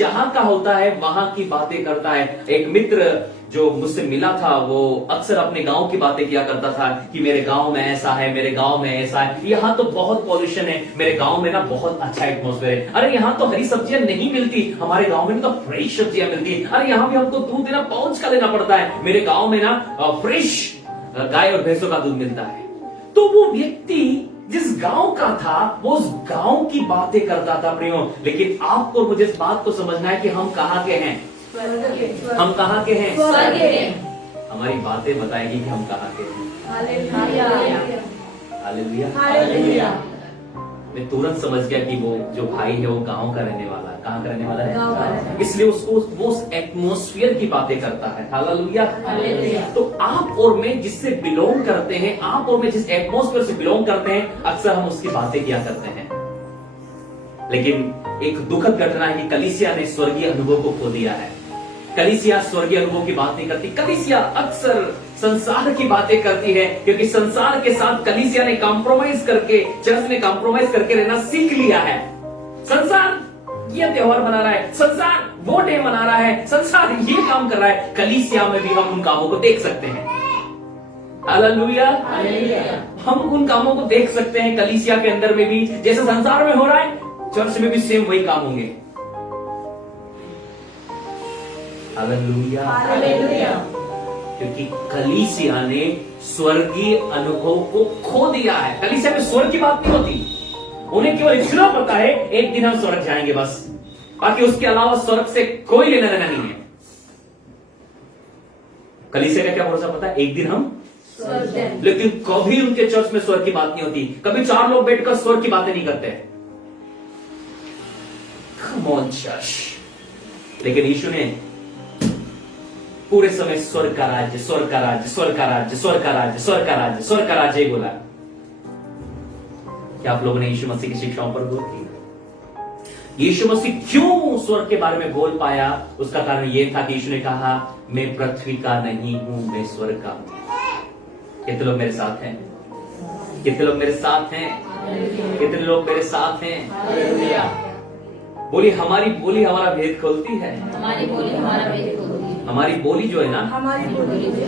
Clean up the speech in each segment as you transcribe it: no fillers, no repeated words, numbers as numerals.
जहां का होता है वहां की बातें करता है। एक मित्र जो मुझसे मिला था वो अक्सर अपने गांव की बातें किया करता था कि मेरे गांव में ऐसा है, मेरे गांव में ऐसा है, यहाँ तो बहुत पॉल्यूशन है, मेरे गांव में ना बहुत अच्छा एटमॉस्फेयर है, अरे यहाँ तो हरी सब्जियां नहीं मिलती, हमारे गांव में तो फ्रेश सब्जियां मिलती है, अरे यहाँ भी हमको दूध ना पाउच का लेना पड़ता है, मेरे गांव में ना फ्रेश गाय और भैंसों का दूध मिलता है। तो वो व्यक्ति जिस गांव का था वो उस गांव की बातें करता था प्रियो। लेकिन आपको मुझे इस बात को समझना है कि हम कहाँ के हैं, हम कहाँ के हैं, हमारी बातें बताएंगी कि हम कहाँ के हैं। हालेलुया। मैं तुरंत समझ गया कि वो जो भाई है वो गांव का रहने वाला है। कहाँ का रहने वाला है? इसलिए उसको वो एटमॉस्फेयर की बातें करता है। हालेलुया। तो आप और मैं जिससे बिलोंग करते हैं, आप और मैं जिस एटमॉस्फेयर से बिलोंग करते हैं, अक्सर हम उसकी बातें किया करते हैं। लेकिन एक दुखद घटना है कि कलीसिया ने स्वर्गीय अनुभव को खो दिया है। कलीसिया स्वर्गीय अनुभव की बात नहीं करती, कलीसिया अक्सर संसार की बातें करती है, क्योंकि संसार के साथ कलीसिया ने कॉम्प्रोमाइज करके, चर्च ने कॉम्प्रोमाइज करके रहना सीख लिया है। संसार ये त्योहार मना रहा है, संसार वो डे मना रहा है, संसार ये काम कर रहा है, कलीसिया में भी हम उन कामों को देख सकते हैं। हालेलुया। हम उन कामों को देख सकते हैं कलीसिया के अंदर में भी, जैसे संसार में हो रहा है चर्च में भी सेम वही काम होंगे। हालेलुया। क्योंकि कलीसिया ने स्वर्गीय अनुभव को खो दिया है। कलीसिया में स्वर्ग की बात नहीं होती, उन्हें केवल इतना पता है एक दिन हम स्वर्ग जाएंगे बस, बाकी उसके अलावा स्वर्ग से कोई लेना देना नहीं है। कलीसिया का क्या भरोसा पता है, एक दिन हम स्वर्ग, लेकिन कभी उनके चर्च में स्वर्ग की बात नहीं होती, कभी 4 लोग बैठकर स्वर्ग की बातें नहीं करते। Come on, church। लेकिन यीशु ने पूरे समय स्वर्ग का राज्य, स्वर्ग का राज्य, स्वर्ग का राज्य, स्वर्ग का राज्य, स्वर्ग का राज्य, स्वर्ग का राज्य बोला। क्या आप लोगों ने यीशु मसीह की शिक्षाओं पर गौर की? यीशु मसीह क्यों स्वर्ग के बारे में बोल पाया? उसका कारण यह था कि यीशु ने कहा मैं पृथ्वी का नहीं हूं, मैं स्वर्ग का हूं। कितने लोग मेरे साथ हैं? कितने लोग मेरे साथ हैं? कितने लोग मेरे साथ हैं? बोली हमारी बोली हमारा भेद खोलती है। हमारी बोली हमारा भेद खोलती है। हमारी बोली जो है ना,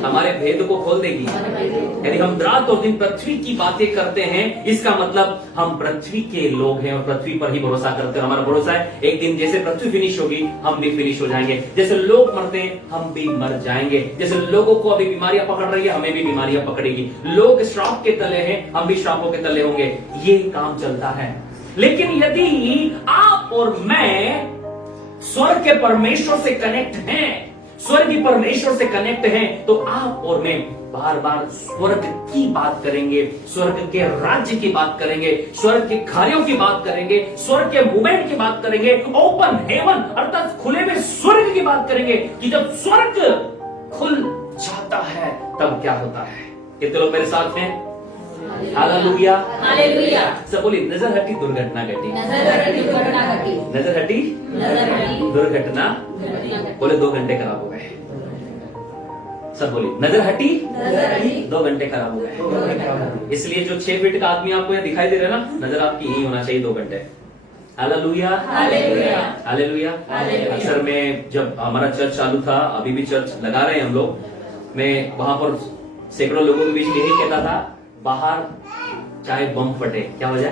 हमारे भेद को खोल देगी। यदि हम रात और दिन पृथ्वी की बातें करते हैं, इसका मतलब हम पृथ्वी के लोग हैं और पृथ्वी पर ही भरोसा करते हैं। हमारा भरोसा है एक दिन जैसे पृथ्वी फिनिश होगी हम भी फिनिश हो जाएंगे, जैसे लोग मरते हैं हम भी मर जाएंगे, जैसे लोगों को अभी बीमारियां पकड़ रही है हमें भी बीमारियां पकड़ेगी, लोग श्राप के तले हैं हम भी श्रापों के तले होंगे, ये काम चलता है। लेकिन यदि आप और मैं स्वर्ग के परमेश्वर से कनेक्ट हैं, स्वर्गीय परमेश्वर से कनेक्ट हैं, तो आप और मैं बार बार स्वर्ग की बात करेंगे, स्वर्ग के राज्य की बात करेंगे, स्वर्ग के कार्यों की बात करेंगे, स्वर्ग के मूवमेंट की बात करेंगे, ओपन हेवन अर्थात खुले में स्वर्ग की बात करेंगे कि जब स्वर्ग खुल जाता है तब क्या होता है। कितने लोग मेरे साथ हैं? हालेलुया। हालेलुया। सब बोली नजर हटी दुर्घटना घटी, नजर हटी दुर्घटना घटी, नजर हटी दुर्घटना, बोले 2 घंटे खराब हो गए। सब बोली नजर हटी 2 घंटे खराब हो गए। इसलिए जो 6 फीट का आदमी आपको यहाँ दिखाई दे रहा है ना, नजर आपकी यही होना चाहिए 2 घंटे। हालेलुया। हालेलुया। हालेलुया। अक्सर में जब हमारा चर्च चालू था, अभी भी चर्च लगा रहे हैं हम लोग, मैं वहां पर सैकड़ों लोगों के बीच में यही कहता था, बाहर चाहे बम फटे क्या वजह,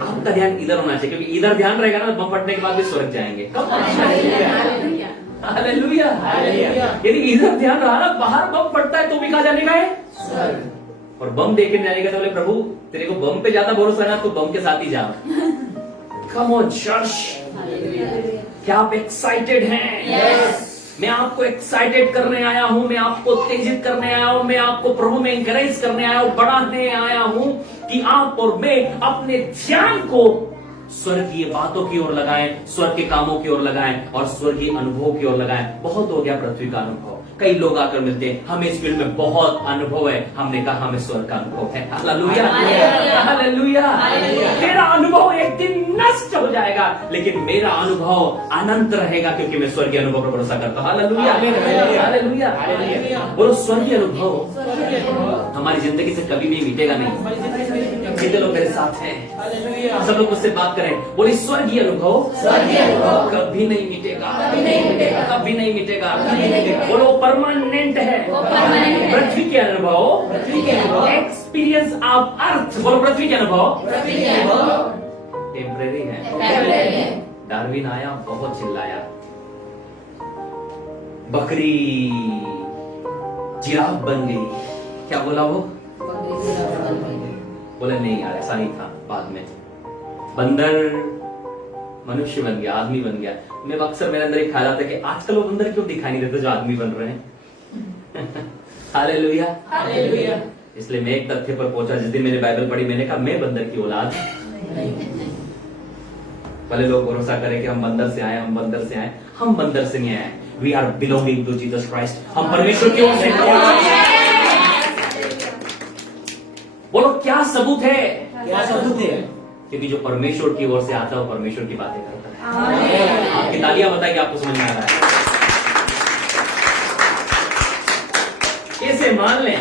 आपका ध्यान इधर होना चाहिए, क्योंकि इधर ध्यान रहेगा ना बम फटने के बाद भी स्वर्ग जाएंगे। हालेलुया। यदि इधर ध्यान रहा ना, बाहर बम फटता है तो भी कहा जाने का है स्वर्ग, और बम देखने जाने का तो बोले प्रभु तेरे को बम पे ज्यादा भरोसा है ना, तो बम के साथ ही जा। कम ऑन चर्च, क्या आप एक्साइटेड हैं? मैं आपको एक्साइटेड करने आया हूं, मैं आपको उत्तेजित करने आया हूं, मैं आपको प्रभु में एनकरेज करने आया हूं, बढ़ाने आया हूं कि आप और मैं अपने ध्यान को स्वर्गीय बातों की ओर लगाएं, स्वर्ग के कामों की ओर लगाएं और स्वर्गीय अनुभव की ओर लगाएं। बहुत हो गया पृथ्वी का अनुभव, कई लोग आकर मिलते हैं, हमें इस फील्ड में बहुत अनुभव है, हमने कहा हमें स्वर्ग का अनुभव है। हालेलुया। हालेलुया। तेरा अनुभव एक दिन नष्ट हो जाएगा, लेकिन मेरा अनुभव अनंत रहेगा, क्योंकि मैं स्वर्गीय अनुभव पर भरोसा करता हूं। हालेलुया। हालेलुया। बोलो स्वर्गीय अनुभव हमारी जिंदगी से कभी भी मिटेगा नहीं, जितने लोग मेरे साथ हैं सब लोग मुझसे बात करें, बोले स्वर्गीय अनुभव कभी नहीं मिटेगा, कभी नहीं मिटेगा। बोलो परमानेंट है। पृथ्वी के अनुभव एक्सपीरियंस ऑफ अर्थ, बोलो पृथ्वी के अनुभव टेम्परेरी है। डार्विन आया, बहुत चिल्लाया, बकरी जिराफ बन गई। क्या बोला वो? बोले नहीं यार ऐसा नहीं था। बाद में बंदर मनुष्य बन गया, आदमी बन गया। मैं अक्सर मेरे अंदर एक ख्याल आता है कि आजकल वो बंदर क्यों दिखाई नहीं देते जो आदमी बन रहे हैं। Hallelujah, hallelujah. इसलिए मैं एक तथ्य पर पहुंचा, जिस दिन मैंने बाइबल पढ़ी मैंने कहा मैं बंदर की औलाद। पहले लोग भरोसा करें कि हम बंदर से आए, हम बंदर से आए। हम बंदर से नहीं आए। We are belonging to Jesus Christ. हम परमेश्वर की ओर से। बोलो क्या सबूत है? क्या सबूत है? क्योंकि जो परमेश्वर की ओर से आता है वो परमेश्वर की बातें करता है। आपकी तालियां बताइए, आपको समझ में आ रहा है? कैसे मान लें,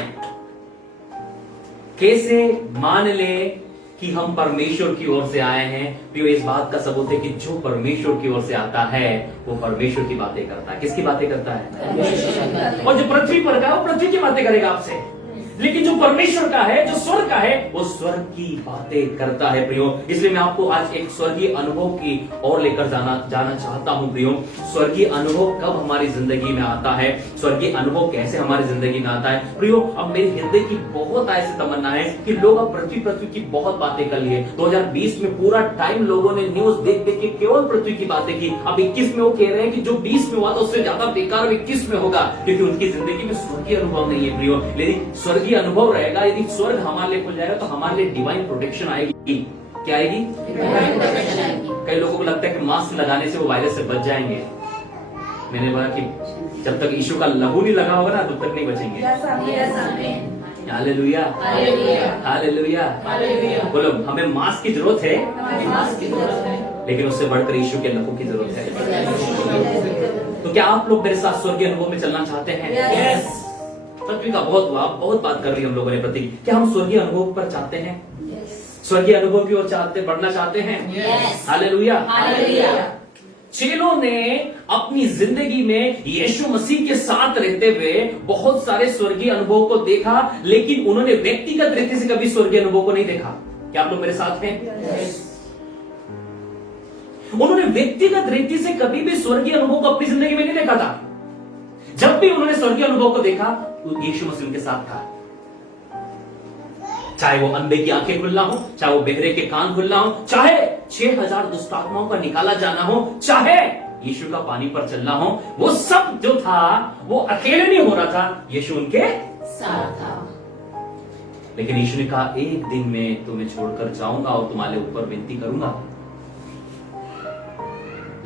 कैसे मान ले कि हम परमेश्वर की ओर से आए हैं? तो इस बात का सबूत है कि जो परमेश्वर की ओर से आता है वो परमेश्वर की बातें करता है। किसकी बातें करता है? और जो पृथ्वी पर का वो पृथ्वी की बातें करेगा आपसे, लेकिन जो परमेश्वर का है, जो स्वर्ग का है, वो स्वर्ग की बातें करता है प्रियो। इसलिए मैं आपको आज एक स्वर्गीय अनुभव की ओर लेकर जाना चाहता हूं प्रियो। स्वर्गीय अनुभव कब हमारी जिंदगी में आता है? स्वर्गीय अनुभव कैसे हमारी जिंदगी में आता है प्रियो? अब मेरे हृदय की बहुत ऐसी तमन्ना है कि लोग अब पृथ्वी की बहुत बातें कर लिए। 2020 में पूरा टाइम लोगों ने न्यूज देख के केवल पृथ्वी की बातें की। अब 21 में वो कह रहे हैं कि जो 20 में हुआ था उससे ज्यादा बेकार 21 में होगा, क्योंकि उनकी जिंदगी में स्वर्गीय अनुभव नहीं है प्रियो। लेकिन स्वर्गीय अनुभव रहेगा, यदि स्वर्ग हमारे लिए खुल जाएगा तो हमारे लिए डिवाइन प्रोटेक्शन आएगी। क्या आएगी? डिवाइन प्रोटेक्शन आएगी। कई लोगों को लगता है कि मास्क लगाने से वो वायरस से बच जाएंगे। मैंने बोला कि जब तक यीशु का लहू नहीं लगा होगा ना तब तक नहीं बचेंगे। Hallelujah, hallelujah, hallelujah. बोलो हमें मास्क की जरूरत है, लेकिन उससे बढ़कर यीशु के लहू की जरूरत है। तो क्या आप लोग मेरे साथ स्वर्गीय अनुभव में चलना चाहते हैं? पृथ्वी का बहुत बात कर रही हम लोगों ने प्रति। क्या हम स्वर्गीय अनुभव पर चाहते हैं? स्वर्गीय अनुभव की ओर बढ़ना चाहते हैं? Hallelujah, hallelujah. चेलों ने अपनी जिंदगी में यीशु मसीह के साथ रहते हुए बहुत सारे स्वर्गीय अनुभव को देखा, लेकिन उन्होंने व्यक्तिगत रीति से कभी स्वर्गीय अनुभव को नहीं देखा। क्या आप लोग मेरे साथ हैं? उन्होंने व्यक्तिगत रीति से कभी भी स्वर्गीय अनुभव को अपनी जिंदगी में नहीं देखा था। जब भी उन्होंने स्वर्गीय अनुभव को देखा तो यीशु मसीह उनके साथ था। चाहे वो अंधे की आंखें खुलना हो, चाहे वो बहरे के कान खुलना हो, चाहे 6000 दुष्ट आत्माओं का निकाला जाना हो, चाहे यीशु का पानी पर चलना हो, वो सब जो था वो अकेले नहीं हो रहा था, यीशु उनके साथ था। लेकिन यीशु ने कहा एक दिन मैं तुम्हें छोड़कर जाऊंगा और तुम्हारे ऊपर विनती करूंगा,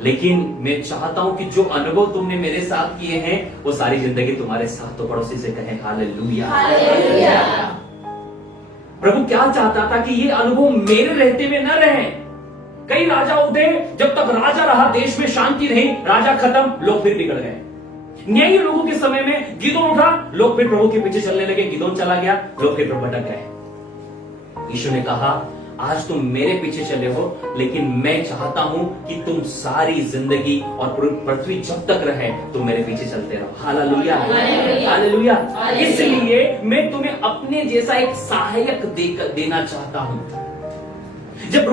लेकिन मैं चाहता हूं कि जो अनुभव तुमने मेरे साथ किए हैं वो सारी जिंदगी तुम्हारे साथ। तो पड़ोसी से कहे हालेलुया, हालेलुया। प्रभु क्या चाहता था कि ये अनुभव मेरे रहते में न रहे। कई राजा उठे, जब तक राजा रहा देश में शांति रही, राजा खत्म, लोग फिर बिगड़ गए। न्यायी लोगों के समय में गिदोन उठा, लोग फिर प्रभु के पीछे चलने लगे, गिदोन चला गया, लोग फिर भटक गए। यीशु ने कहा आज तुम मेरे पीछे चले हो, लेकिन मैं चाहता हूं कि तुम सारी जिंदगी और पृथ्वी जब तक रहे तुम मेरे पीछे चलते रहो। Hallelujah, hallelujah. इसलिए मैं तुम्हें अपने जैसा एक सहायक देना चाहता हूं। जब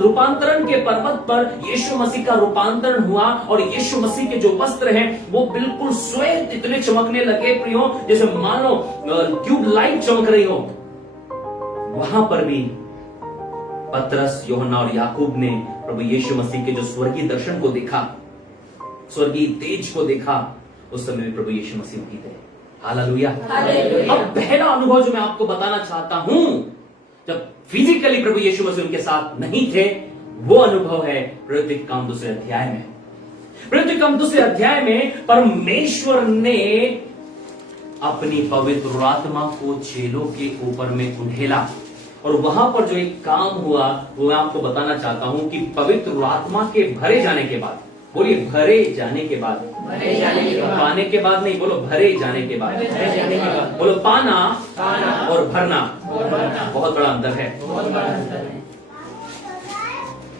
रूपांतरण के पर्वत पर यीशु मसीह का रूपांतरण हुआ और यीशु मसीह के जो वस्त्र हैं वो बिल्कुल श्वेत इतने चमकने लगे प्रियो, जैसे मानो ट्यूब लाइट चमक रही हो। वहां पर भी पतरस, यूहन्ना और याकूब ने प्रभु यीशु मसीह के जो स्वर्गीय दर्शन को देखा, स्वर्गीय तेज को देखा, उस समय में प्रभु यीशु मसीह की थे। हालेलुया। अब पहला अनुभव जो मैं आपको बताना चाहता हूं, जब फिजिकली प्रभु यीशु मसीह उनके साथ नहीं थे, वो अनुभव है प्रत्युत्थान 2 अध्याय में। प्रत्युत्थान 2 अध्याय में परमेश्वर ने अपनी पवित्र आत्मा को चेलों के ऊपर में उंडेला, और वहां पर जो एक काम हुआ वो मैं आपको बताना चाहता हूं कि पवित्र आत्मा के भरे जाने के बाद, बोलिए भरे जाने के बाद, भरे जाने के बाद। पाने के बाद नहीं, बोलो भरे जाने के बाद। भरे जाने के बाद। बोलो पाना पाना और भरना और भरना बहुत बड़ा अंतर है। बहुत बड़ा अंतर है।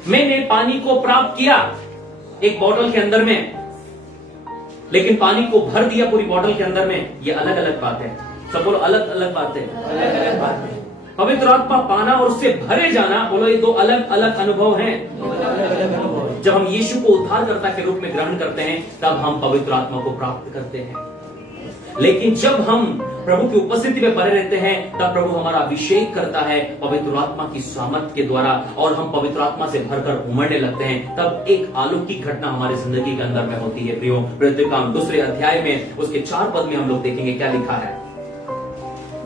मैंने पानी को प्राप्त किया एक बोतल के अंदर में, लेकिन पानी को भर दिया पूरी बोतल के अंदर में, ये अलग अलग बात है। सब बोलो अलग अलग बात है। अलग अलग बात है। पवित्र आत्मा पाना और उससे भरे जाना, बोलो ये दो अलग अलग अनुभव हैं। दो अलग अलग अनुभव है। जब हम यीशु को उद्धारकर्ता के रूप में ग्रहण करते हैं तब हम पवित्र आत्मा को प्राप्त करते हैं, लेकिन जब हम प्रभु की उपस्थिति में बने रहते हैं तब प्रभु हमारा अभिषेक करता है पवित्र आत्मा की सामर्थ के द्वारा, और हम पवित्र आत्मा से भरकर उमड़ने लगते हैं। तब एक अलौकिक घटना हमारी जिंदगी के अंदर में होती है। प्रियो, प्रेरितों दूसरे अध्याय में उसके 4 पद में हम लोग देखेंगे क्या लिखा है।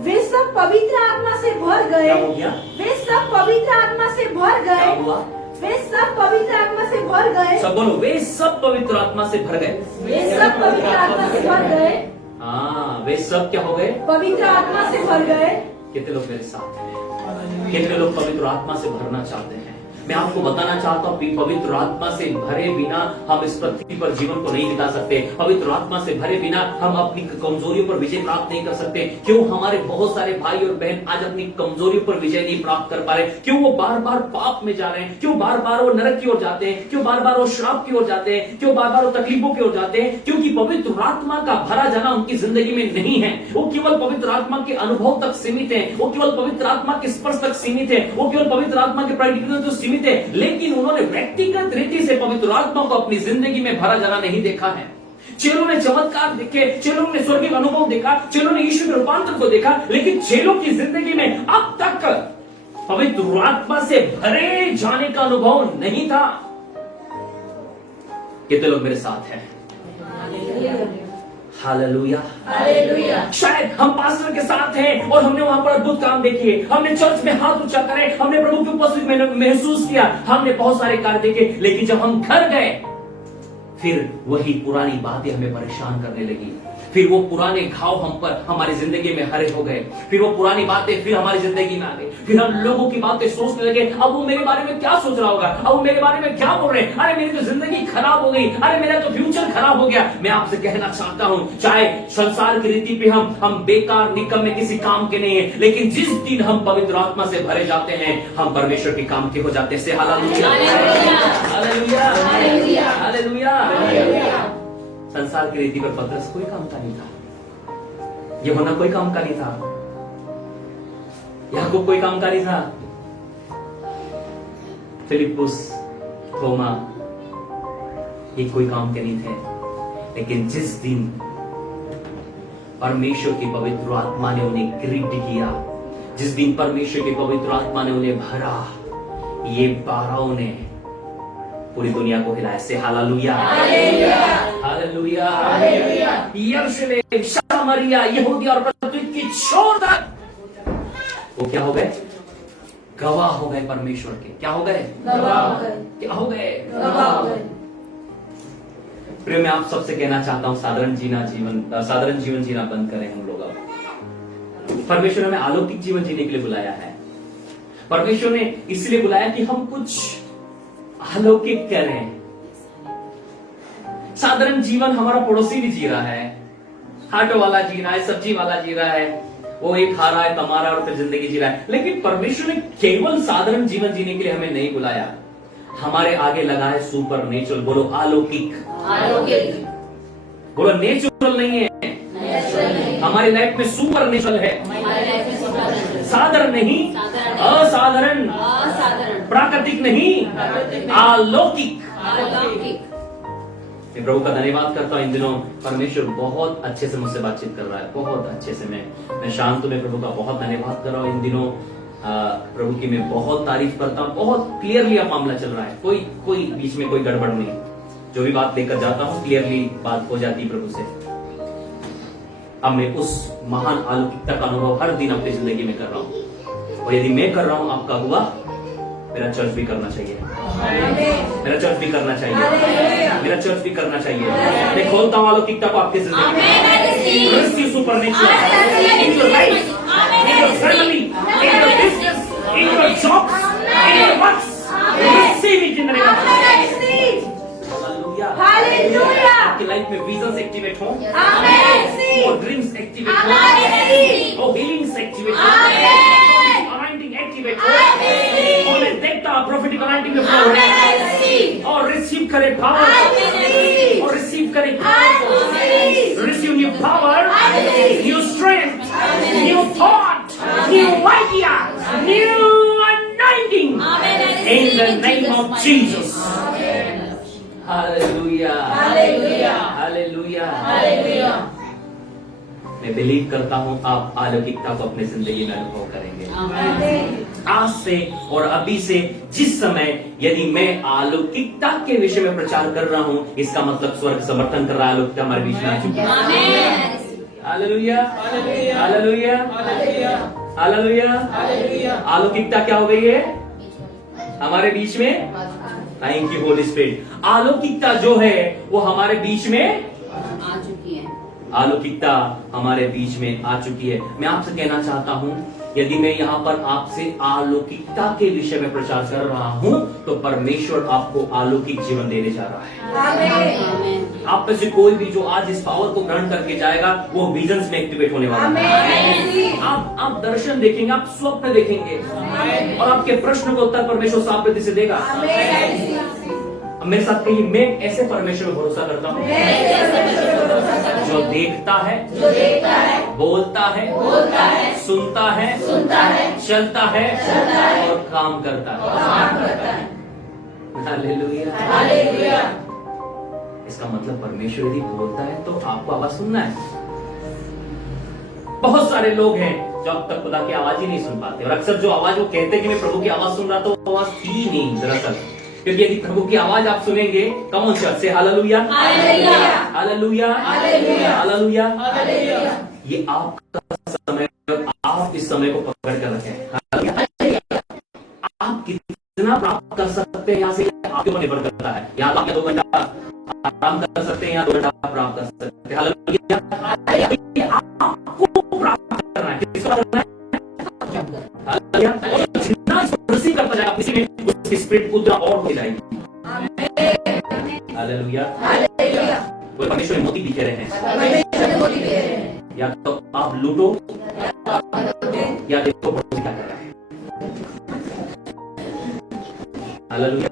वे सब पवित्र आत्मा से भर गए। क्या हो गया? वे सब पवित्र आत्मा से भर क्या गए। हुआ? वे सब पवित्र आत्मा से भर गए। सब बोलो, वे सब पवित्र आत्मा से भर गए। वे सब पवित्र आत्मा से भर गए। हाँ, वे सब क्या हो गए? पवित्र आत्मा से भर गए। कितने लोग मेरे साथ हैं? कितने लोग पवित्र आत्मा से भरना चाहते हैं? मैं आपको बताना चाहता हूँ, पवित्र आत्मा से भरे बिना हम इस पृथ्वी पर जीवन को नहीं बिता सकते। पवित्र आत्मा से भरे बिना हम अपनी कमजोरियों पर विजय प्राप्त नहीं कर सकते। क्यों हमारे बहुत सारे भाई और बहन आज अपनी कमजोरियों पर विजय नहीं प्राप्त कर पा रहे? क्यों वो बार बार पाप में जा रहे हैं? क्यों बार बार वो नरक की ओर जाते हैं? क्यों बार बार वो श्राप की ओर जाते हैं? क्यों बार बार वो तकलीफों की ओर जाते हैं? क्योंकि पवित्र आत्मा का भरा जाना उनकी जिंदगी में नहीं है। वो केवल पवित्र आत्मा के अनुभव तक सीमित है, वो केवल पवित्र आत्मा के स्पर्श तक सीमित है, वो केवल पवित्र आत्मा के प्रैक्टिकल तो सीमित है, लेकिन उन्होंने व्यक्तिगत रीति से पवित्र आत्मा को अपनी जिंदगी में भरा जाना नहीं देखा है। चेलों ने चमत्कार देखे, चेलों ने स्वर्गीय अनुभव देखा, चेलों ने यीशु के रूपांतर को देखा, लेकिन चेलों की जिंदगी में अब तक पवित्र आत्मा से भरे जाने का अनुभव नहीं था। कितने लोग मेरे साथ हैं? Hallelujah, hallelujah. शायद हम पास्टर के साथ हैं और हमने वहां पर अद्भुत काम देखे, हमने चर्च में हाथ ऊंचा करे, हमने प्रभु की उपस्थिति में महसूस किया, हमने बहुत सारे कार्य देखे, लेकिन जब हम घर गए फिर वही पुरानी बातें हमें परेशान करने लगी। फिर वो पुराने घाव हम पर हमारी जिंदगी में हरे हो गए। फिर वो पुरानी बातें फिर हमारी जिंदगी में आ गई। फिर हम लोगों की बातें सोचने लगे, अब वो मेरे बारे में क्या सोच रहा होगा, अब वो मेरे बारे में क्या बोल रहे हैं, अरे मेरी तो जिंदगी खराब हो गई, अरे मेरा तो फ्यूचर खराब हो गया। मैं आपसे कहना चाहता हूं, चाहे संसार की रीति पे हम बेकार निकम्मे किसी काम के नहीं है, लेकिन जिस दिन हम पवित्र आत्मा से भरे जाते हैं हम परमेश्वर के काम के हो जाते हैं। Hallelujah, hallelujah, hallelujah, hallelujah. संसार की रीति पर पतरस कोई काम का नहीं था, यूहन्ना कोई काम का नहीं था, याकूब कोई काम का नहीं था, फिलिप्पुस, थोमा ये कोई काम के नहीं थे। लेकिन जिस दिन परमेश्वर की पवित्र आत्मा ने उन्हें ग्रिप्ड किया, जिस दिन परमेश्वर की पवित्र आत्मा ने उन्हें भरा, ये 12 ने पूरी दुनिया को हिलाया। से हालेलुया, हालेलुया, हालेलुया। यरूशलेम, सामरिया, यहूदिया और पृथ्वी की छोर तक वो क्या हो गए? गवाह हो गए परमेश्वर के। क्या हो गए? गवाह हो गए। क्या हो गए? गवाह हो गए। प्रिय, मैं आप सबसे कहना चाहता हूं, साधारण जीवन जीना बंद करें हम लोग। अब परमेश्वर ने हमें अलौकिक जीवन जीने के लिए बुलाया है। परमेश्वर ने इसलिए बुलाया कि हम कुछ अलौकिक करें। साधारण जीवन हमारा पड़ोसी भी जी रहा है, ऑटो वाला जी रहा है, सब्जी वाला जी रहा है, वो एक खा रहा है, कमा रहा है और फिर जिंदगी जी रहा है। लेकिन परमेश्वर ने केवल साधारण जीवन जीने के लिए हमें नहीं बुलाया, हमारे आगे लगा है सुपर नेचुरल। बोलो अलौकिक, अलौकिक। बोलो नेचुरल नहीं है, हमारी लाइफ में सुपर नेचुरल है। साधारण नहीं, असाधारण, प्राकृतिक नहीं, अलौकिक। मैं प्रभु का धन्यवाद करता हूं। इन दिनों परमेश्वर बहुत अच्छे से मुझसे बातचीत कर रहा है, बहुत अच्छे से। मैं शांत हूं। मैं प्रभु का बहुत धन्यवाद कर रहा हूं। इन दिनों प्रभु की मैं बहुत तारीफ करता हूं। बहुत क्लियरली अब मामला चल रहा है, कोई बीच में कोई गड़बड़ नहीं। जो भी बात लेकर जाता हूं क्लियरली बात हो जाती है प्रभु से। अब मैं उस महान अलौकिकता का अनुभव हर दिन अपनी जिंदगी में कर रहा हूं, और यदि मैं कर रहा हूं, आपका हुआ, मेरा चर्च भी करना चाहिए, मेरा चर्च भी करना चाहिए, मेरा चर्च भी करना चाहिए। मैं खोलता हूं अलौकिकता को आपकी जिंदगी में। Receive supernatural in your life, in your family, in your business, in your jobs, in your works. Receive it in the name of Jesus. Hallelujah, hallelujah. आपकी लाइफ में जाएंगे और मैं देखता हूं प्रोफेटिक अनॉइंटिंग में फ्लो हो रहा है और रिसीव करे पावर और रिसीव करे power, receive new power, new strength, new thought, new idea, new anointing in the name of Jesus. Hallelujah. Hallelujah. Hallelujah. Hallelujah. मैं बिलीव करता हूं आप अलौकिकता को अपने जिंदगी में अनुभव करेंगे। आज से और अभी से जिस समय यदि मैं अलौकिकता के विषय में प्रचार कर रहा हूं, इसका मतलब स्वर्ग समर्थन कर रहा है, अलौकिकता हमारे बीच में आ चुकी है। Hallelujah, hallelujah, hallelujah. अलौकिकता क्या हो गई है हमारे बीच में? Thank you Holy Spirit. अलौकिकता जो है वो हमारे बीच में आ चुकी है। अलौकिकता हमारे बीच में आ चुकी है। मैं आपसे कहना चाहता हूं, यदि मैं यहाँ पर आपसे अलौकिकता के विषय में प्रचार कर रहा हूं, तो परमेश्वर आपको अलौकिक जीवन देने जा रहा है। आप में से कोई भी जो आज इस पावर को ग्रहण करके जाएगा, वो विजन्स में एक्टिवेट होने वाला है। आप दर्शन देखेंगे, आप स्वप्न देखेंगे और आपके प्रश्न को उत्तर परमेश्वर साफ रीति से देगा। मेरे साथ कहिए, मैं ऐसे परमेश्वर में भरोसा करता हूँ जो देखता है, बोलता है, सुनता है, चलता है और काम करता है। हालेलुया। इसका मतलब परमेश्वर यदि बोलता है तो आपको आवाज सुनना है। बहुत सारे लोग हैं जो अब तक खुदा की आवाज ही नहीं सुन पाते, और अक्सर जो आवाज वो कहते हैं कि मैं प्रभु की आवाज सुन रहा, तो वो आवाज थी ही नहीं दरअसल। क्योंकि यदि प्रभु की आवाज आप सुनेंगे, कम ऑन चर्च से हालेलुया, हालेलुया, हालेलुया, हालेलुया। ये आपका समय, आप इस समय को पकड़ कर रखें। आप कितना प्राप्त कर सकते हैं यहाँ से आपके ऊपर निर्भर करता है। यहाँ आप 2 घंटा आराम कर सकते हैं, या 2 घंटा प्राप्त कर सकते हैं। हालेलुया। आपको प्राप्त करना है, किसको करना है? हालेलुया। और जितना इसको रिसीव करता जाएगा, किसी में उसकी स्पिरिट उतना और हो जाएगी। हालेलुया। कोई परमेश्वर मोती दिखे रहे हैं, या तो आप लूटो या देखो प्रभु क्या कर रहा है। हालेलुया।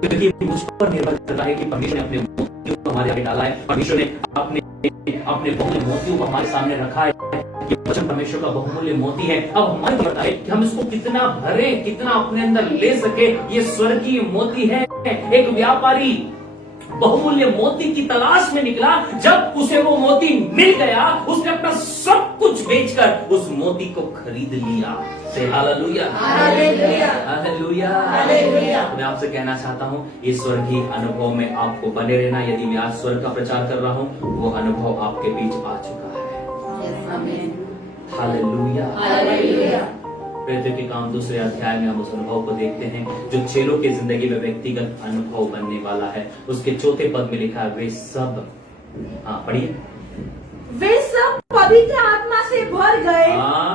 क्योंकि मुझ पर निर्भर करता है कि परमेश्वर ने अपने मोतियों को हमारे आगे डाला है, परमेश्वर ने अपने बहुमूल्य मोतियों को हमारे सामने रखा है। कि वचन परमेश्वर का बहुमूल्य मोती है। अब हमारी पता है कि हम इसको कितना भरें, कितना अपने अंदर ले सके। ये स्वर्गीय मोती है। एक व्यापारी बहुमूल्य मोती की तलाश में निकला, जब उसे वो मोती मिल गया, उसने अपना सब कुछ बेचकर उस मोती को खरीद लिया। से हालेलुया, हालेलुया, हालेलुया, हालेलुया। मैं आपसे कहना चाहता हूँ, इस स्वर्गीय अनुभव में आपको बने रहना। यदि मैं आज स्वर्ग का प्रचार कर रहा हूँ, वो अनुभव आपके बीच आ चुका है। Hallelujah, hallelujah. प्रेरितों के काम 2 अध्याय में हम उस अनुभव को देखते हैं जो चेलों की जिंदगी में व्यक्तिगत अनुभव बनने वाला है। उसके 4थे पद में लिखा है, वे सब, पढ़िए, वे सब पवित्र आत्मा से भर गए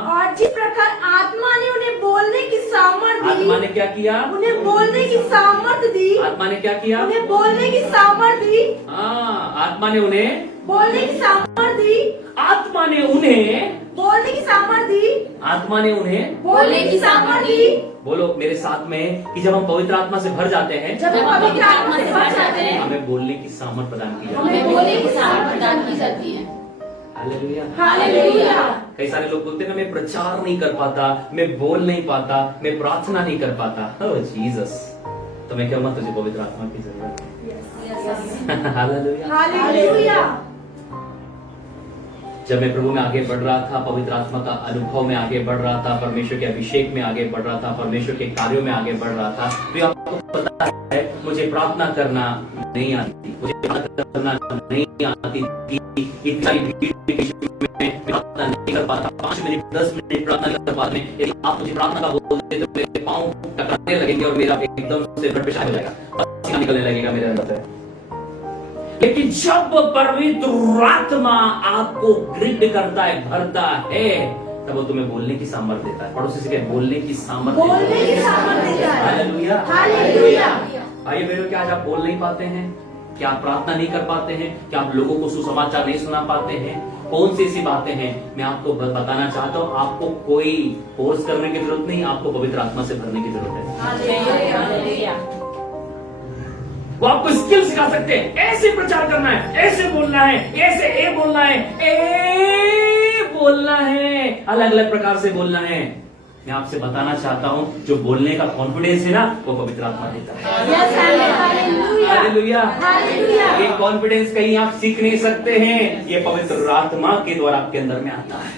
और जिस प्रकार आत्मा ने उन्हें बोलने की सामर्थ दी। आत्मा ने क्या किया? उन्हें बोलने की सामर्थ दी। आत्मा ने क्या किया? उन्हें बोलने की सामर्थ दी। आत्मा ने उन्हें बोलने की सामर्थ दी। आत्मा ने उन्हें बोलने की सामर्थ दी। आत्मा ने उन्हें बोलने की सामर्थ दी। बोलो मेरे साथ में कि जब हम पवित्र आत्मा से भर जाते हैं, जब हम पवित्र आत्मा से भर जाते हैं, हमें बोलने की सामर्थ प्रदान की जाती है। हमें बोलने की सामर्थ प्रदान की जाती है। Hallelujah, hallelujah. कई सारे लोग बोलते हैं ना, मैं प्रचार नहीं कर पाता, मैं बोल नहीं पाता, मैं प्रार्थना नहीं कर पाता। ओह जीसस, तो मैं कहूँगा तुझे पवित्र आत्मा की जरूरत है। Hallelujah, hallelujah. जब मैं प्रभु में आगे बढ़ रहा था, पवित्र आत्मा का अनुभव में आगे बढ़ रहा था, परमेश्वर के अभिषेक में आगे बढ़ रहा था, परमेश्वर के कार्यों में आगे बढ़ रहा था, तो आपको पता है मुझे प्रार्थना करना नहीं आती, मुझे प्रार्थना करना नहीं आती थी। इतनी भीड़ में प्रार्थना नहीं कर पाता, 5 मिनट 10 मिनट प्रार्थना कर पाते। यदि आप मुझे प्रार्थना का बोल देते तो मेरे पाँव टकराने लगेंगे और मेरा एकदम से ब्लड प्रेशर हो जाएगा। पसीना निकलने लगेगा मेरे अंदर से। लेकिन जब पवित्र आत्मा आपको ग्रिड करता है, भरता है, तब वो तुम्हें बोलने की सामर्थ्य देता है। पड़ोसी से कहे, बोलने की सामर्थ्य देता है। Hallelujah, hallelujah. आइए मेरे, क्या आज आप बोल नहीं पाते हैं? क्या आप प्रार्थना नहीं कर पाते हैं? क्या आप लोगों को सुसमाचार नहीं सुना पाते हैं? कौन सी ऐसी बातें हैं? मैं आपको बताना चाहता हूँ, आपको कोई फोर्स करने की जरूरत नहीं, आपको पवित्र आत्मा से भरने की जरूरत है। हालेलुया। वो आपको स्किल सिखा सकते हैं, ऐसे प्रचार करना है, ऐसे बोलना है, ऐसे ए बोलना है, ए बोलना है, अलग अलग प्रकार से बोलना है। मैं आपसे बताना चाहता हूं, जो बोलने का कॉन्फिडेंस है ना, वो पवित्र आत्मा देता है। हालेलुया। ये कॉन्फिडेंस कहीं आप सीख नहीं सकते हैं, ये पवित्र आत्मा के द्वारा आपके अंदर में आता है।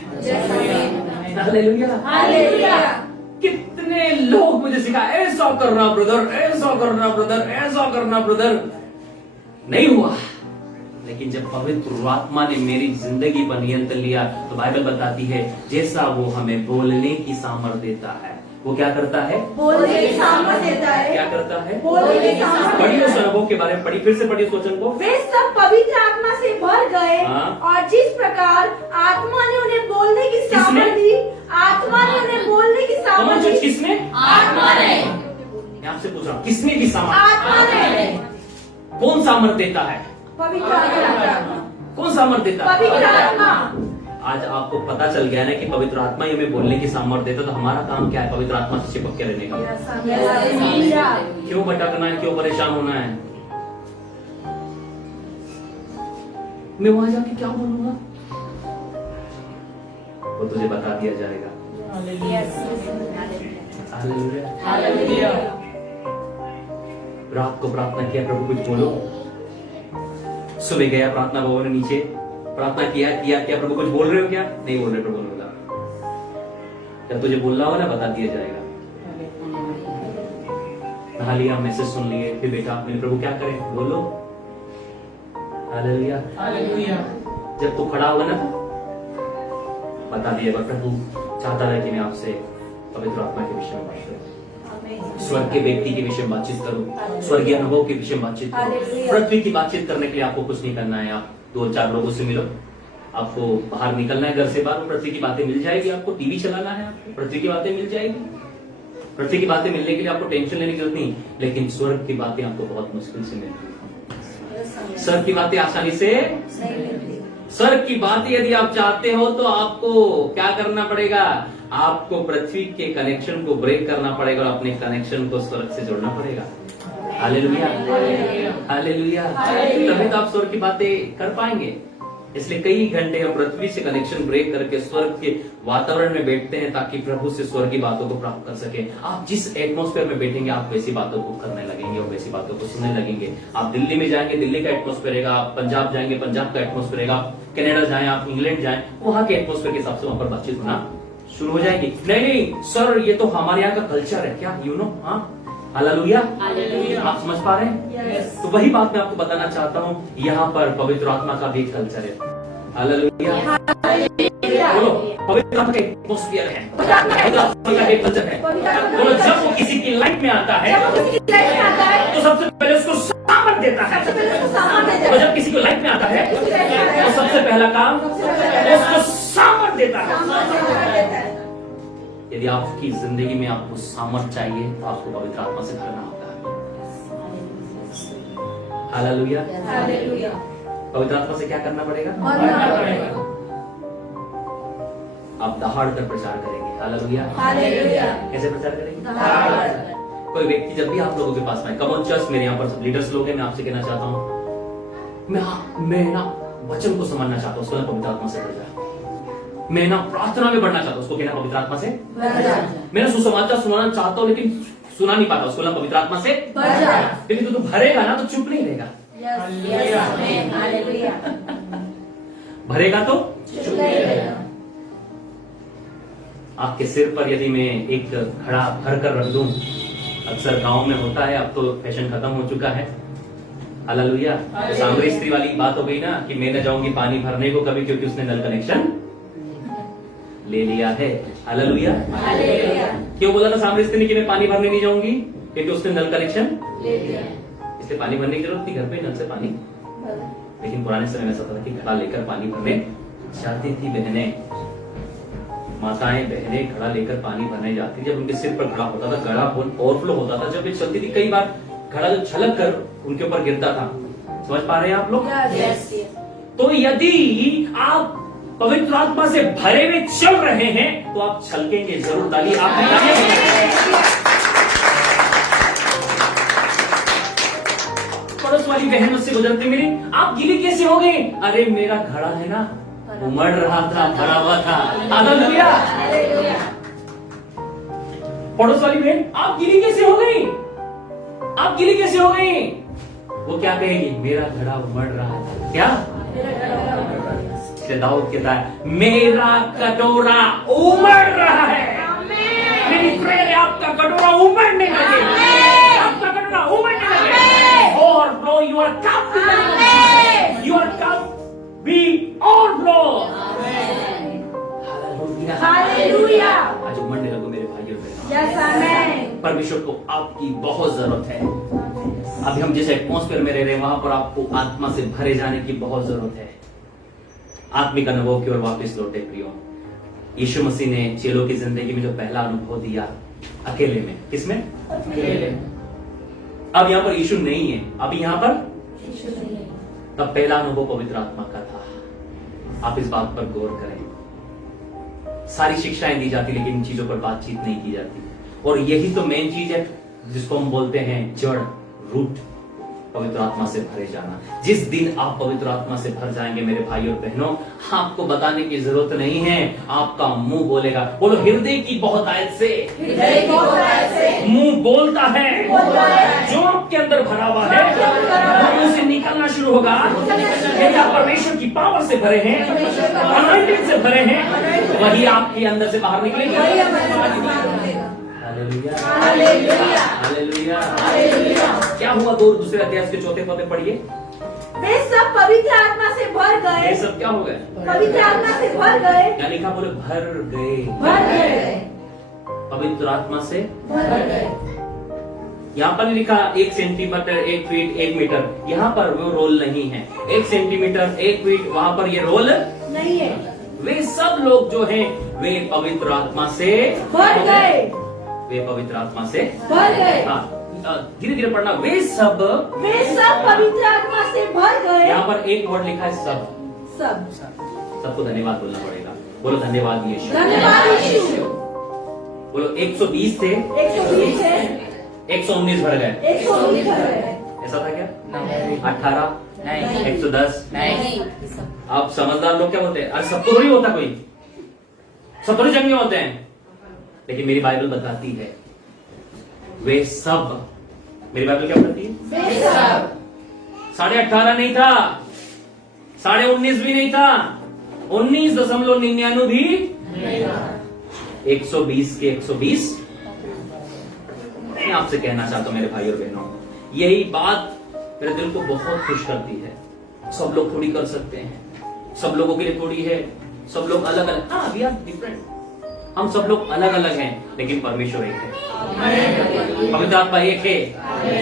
हालेलुया। कितने लोग मुझे सिखा, ऐसा करना ब्रदर, ऐसा करना ब्रदर, ऐसा करना ब्रदर, नहीं हुआ। लेकिन जब पवित्र आत्मा ने मेरी जिंदगी पर नियंत्रण लिया, तो बाइबल बताती है, जैसा वो हमें बोलने की सामर्थ्य देता है, वो क्या करता है? बोलने की सामर्थ्य देता है। क्या करता है? बोलने की सामर्थ्य। पढ़िए उस अनुभव के बारे में, पढ़िए, फिर से पढ़िए उस वचन को। वे सब पवित्र आत्मा से भर गए, हाँ। और जिस प्रकार आत्मा ने उन्हें बोलने की किसने? सामर्थ्य दी, आत्मा ने उन्हें बोलने की कौन सामर्थ्य सी? दी। किसने? आत्मा ने। मैं आपसे पूछ रहा हूँ, किसने की सामर्थ्य? आत्मा ने। कौन सामर्थ्य देता है? पवित्र आत्मा। कौन सामर्थ्य देता है? पवित्र आत्मा। आज आपको पता चल गया ना कि पवित्र आत्मा ही हमें बोलने की सामर्थ्य देता, तो हमारा काम क्या है? पवित्र आत्मा से चिपक के रहने का। हालेलुया। क्यों भटकना है? क्यों परेशान होना है? मैं वहां जाके क्या बोलूंगा? वो तुझे बता दिया जाएगा। हालेलुया। रात को प्रार्थना किया, प्रभु कुछ बोलो। सुबह गया प्रार्थना भवन में, नीचे प्रार्थना किया, प्रभु कुछ बोल रहे हो क्या? नहीं बोल रहे प्रभु ने बोला। जब तुझे बोलना होगा ना, बता दिया जाएगा। नहा लिया, मैसेज सुन लिए, फिर बेटा मेरे प्रभु क्या करें? बोलो। हालेलुया। जब तू खड़ा होगा ना, बता दिएगा, प्रभु चाहता है कि मैं आपसे पवित्र आत्मा के विषय में बात करूं, स्वर्ग के व्यक्ति के विषय में बातचीत करूं, स्वर्गीय अनुभव के विषय में बातचीत करूं। पृथ्वी की बातचीत करने के लिए आपको कुछ नहीं करना है, आप 2-4 लोगों से मिलो, आपको बाहर निकलना है घर से बाहर, पृथ्वी की बातें मिल जाएगी। आपको टीवी चलाना है, आपको पृथ्वी की बातें मिल जाएगी। पृथ्वी की बातें मिलने के लिए आपको टेंशन लेने की जरूरत नहीं, लेकिन स्वर्ग की बातें आपको बहुत मुश्किल से मिलती। स्वर्ग की बातें आसानी से, स्वर्ग की बातें यदि आप चाहते हो तो आपको क्या करना पड़ेगा? आपको पृथ्वी के कनेक्शन को ब्रेक करना पड़ेगा और अपने कनेक्शन को स्वर्ग से जोड़ना पड़ेगा। Hallelujah, hallelujah. तभी तो आप स्वर्ग की बातें कर पाएंगे। इसलिए कई घंटे हम पृथ्वी से कनेक्शन ब्रेक करके स्वर्ग के वातावरण में बैठते हैं, ताकि प्रभु से स्वर्ग की बातों को प्राप्त कर सके। आप जिस एटमॉस्फेयर में बैठेंगे, आप वैसी बातों को करने लगेंगे और वैसी बातों को सुनने लगेंगे। आप दिल्ली में जाएंगे, दिल्ली का एटमॉस्फेयर रहेगा। आप पंजाब जाएंगे, पंजाब का एटमॉस्फेयर रहेगा। कनाडा जाएं, आप इंग्लैंड जाएं, वहां के एटमॉस्फेयर के हिसाब से वहां पर बातचीत होना शुरू हो जाएगी। नहीं सर, ये तो हमारे यहाँ का कल्चर है, क्या यू नो? हाँ, हालेलुया। आप समझ पा रहे हैं? तो वही बात मैं आपको बताना चाहता हूँ, यहाँ पर पवित्र आत्मा का भी कल्चर है। हालेलुया, बोलो, पवित्र आत्मा का एटमॉस्फेयर है, पवित्र आत्मा का एक कल्चर है। बोलो, जब वो किसी की लाइफ में आता है तो सबसे पहले उसको सामर्थ देता है। और जब किसी को लाइफ में आता है तो सबसे पहला काम उसको सामर्थ देता है। यदि आपकी जिंदगी में आपको सामर्थ चाहिए तो आपको पवित्र आत्मा से भरना होगा। हालेलुया। पवित्र आत्मा से क्या करना पड़ेगा? आप दहाड़ कर प्रचार करेंगे। हालेलुया। कैसे प्रचार करेंगे? कोई व्यक्ति जब भी आप लोगों के पास में, कम ऑन चर्च, मेरे यहाँ पर सब लीडर्स लोग हैं, मैं आपसे कहना चाहता हूँ, मैं ना वचन को समझना चाहता हूँ, उसको ना पवित्र आत्मा से प्रचार। मैं ना प्रार्थना में बढ़ना चाहता हूँ, उसको कहना पवित्र आत्मा से। मैं ना सुसमाचार सुनाना चाहता हूँ, लेकिन सुना नहीं पाता, उसको ना पवित्र आत्मा से। लेकिन तो तू भरेगा ना तो चुप नहीं रहेगा। भरेगा तो चुप नहीं रहेगा। आपके सिर पर यदि मैं एक घड़ा भर कर रख दूं, अक्सर गांव में होता है, अब तो फैशन खत्म हो चुका है। हालेलुया। तो सामरी स्त्री वाली बात हो गई ना कि मैं न जाऊंगी पानी भरने को कभी, क्योंकि उसने नल कनेक्शन ले लिया है। हालेलुया। क्यों बोला था सामरी स्त्री ने कि मैं पानी भरने नहीं जाऊंगी? क्योंकि उसने नल कनेक्शन ले लिया। इसलिए पानी भरने की जरूरत थी, घर पे नल से पानी। लेकिन पुराने समय में ऐसा था कि घड़ा लेकर पानी भरने जाती थी बहनें, माताएं बहनें घड़ा लेकर पानी भरने जाती। जब उनके सिर पर घड़ा होता था, घड़ा ओवरफ्लो होता था, जब ये चलती थी कई बार घड़ा जो छलक कर उनके ऊपर गिरता था। समझ पा रहे हैं आप लोग? तो यदि आप पवित्र आत्मा से भरे हुए चल रहे हैं तो आप छलकेंगे जरूर। ताली आप पड़ोस वाली बहन मुझसे गुजरती मिली, आप गीली कैसे हो गई? अरे मेरा घड़ा है ना, उमड़ रहा था, भरा हुआ था। हालेलुया। पड़ोस वाली बहन, आप गीली कैसे हो गई? आप गीली कैसे हो गई? वो क्या कहेगी? मेरा घड़ा उमड़ रहा था। क्या? दाऊद कहता है मेरा कटोरा उमड़ रहा है। मेरी प्रेयर है आपका कटोरा उमड़ने लगे, आपका कटोरा उमड़ने लगे। और flow your cup, your cup be overflow. Hallelujah. आज उमड़ने लगो मेरे भाई और बहनों। Yes amen. परमेश्वर को आपकी बहुत जरूरत है। अभी हम जिस एटमॉस्फेयर में रह रहे हैं वहां पर आपको आत्मा से भरे जाने की बहुत जरूरत है। आत्मिक अनुभव की ओर वापस लौटे प्रियो। यीशु मसीह ने चेलों की जिंदगी में जो पहला अनुभव दिया, अकेले में, किसमें? अकेले। अब यहाँ पर यीशु नहीं है, अभी यहाँ पर तब पहला अनुभव पवित्र आत्मा का था। आप इस बात पर गौर करें। सारी शिक्षाएं दी जाती लेकिन इन चीजों पर बातचीत नहीं की जाती, और यही तो मेन चीज है जिसको हम बोलते हैं जड़, रूट, पवित्र आत्मा से भरे जाना। जिस दिन आप पवित्र आत्मा से भर जाएंगे मेरे भाई और बहनों, आपको बताने की जरूरत नहीं है, आपका मुंह बोलेगा। बोलो, हृदय की बहुत आयत से मुंह बोलता है। जो आपके अंदर भरा हुआ है मुंह से निकलना शुरू होगा। यदि आप परमेश्वर की पावर से भरे हैं, अनॉइंटिंग से भरे हैं, वही आपके अंदर से बाहर निकलेगी। हालेलुया। क्या हुआ? दूसरे अध्याय के चौथे पद में पढ़िए। वे सब पवित्र आत्मा से भर गए। ये सब क्या हो गए? पवित्र आत्मा से भर गए। क्या लिखा? बोले भर गए। भर गए। पवित्र आत्मा से भर गए। यहाँ पर लिखा 1 सेंटीमीटर, 1 फीट, 1 मीटर। यहाँ पर वो रोल नहीं है। 1 सेंटीमीटर, 1 फीट, वहां पर ये रोल नहीं है। वे सब लोग जो हैं वे पवित्र आत्मा से भर गए। वे पवित्र आत्मा से भर गए। धीरे धीरे पढ़ना। वे सब पवित्र आत्मा से भर गए। यहाँ पर एक वर्ड लिखा है सब। सबको धन्यवाद बोलना पड़ेगा। बोलो धन्यवाद यीशु। धन्यवाद यीशु। बोलो 120 थे, 120 है, 119 भर गए। 119 भर गए। ऐसा था क्या? 18 नहीं, 110 नहीं। आप समझदार लोग क्या बोलते हैं? अरे सबको थोड़ी होता, कोई सब थोड़ी जंगे होते हैं। लेकिन मेरी बाइबल बताती है वे सब। मेरी बाइबल क्या बताती है? वे सब। 18.5 नहीं था, 19.5 भी नहीं था, 19.99 भी नहीं था। 120 के 120। मैं आपसे कहना चाहता हूं मेरे भाई और बहनों, यही बात मेरे दिल को बहुत खुश करती है। सब लोग थोड़ी कर सकते हैं, सब लोगों के लिए थोड़ी है, सब लोग अलग अलग। हाँ, वी आर डिफरेंट, हम सब लोग अलग अलग हैं, लेकिन परमेश्वर एक है, पवित्र आत्मा एक है,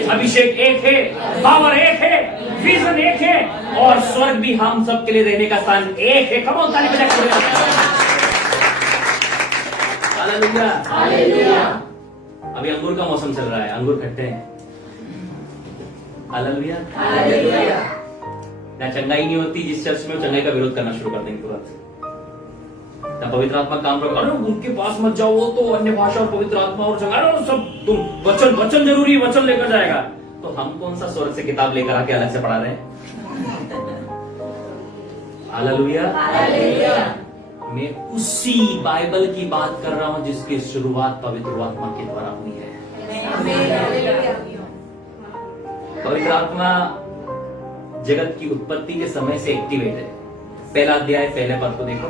अभिषेक एक है, पावर एक है, विजन एक है, और स्वर्ग भी हम सब के लिए रहने का स्थान एक है। कम ऑन, ताली बजाकर। हालेलुया। अभी अंगूर का मौसम चल रहा है, अंगूर खट्टे हैं। हालेलुया। ना चंगाई नहीं होती जिस चर्च में, चंगाई का विरोध करना शुरू कर देंगे तुरंत। पवित्र आत्मा काम कर, अरे उनके पास मत जाओ, वो तो अन्य भाषा और पवित्र आत्मा और चंगाई सब तुम वचन जरूरी, वचन लेकर जाएगा। तो हम कौन सा स्वर्ग से किताब लेकर आके अलग से पढ़ा रहे हैं? हालेलुया। मैं उसी बाइबल की बात कर रहा हूं जिसकी शुरुआत पवित्र आत्मा के द्वारा हुई है। पवित्र आत्मा जगत की उत्पत्ति के समय से एक्टिवेट है। पहला अध्याय पहले पद को देखो,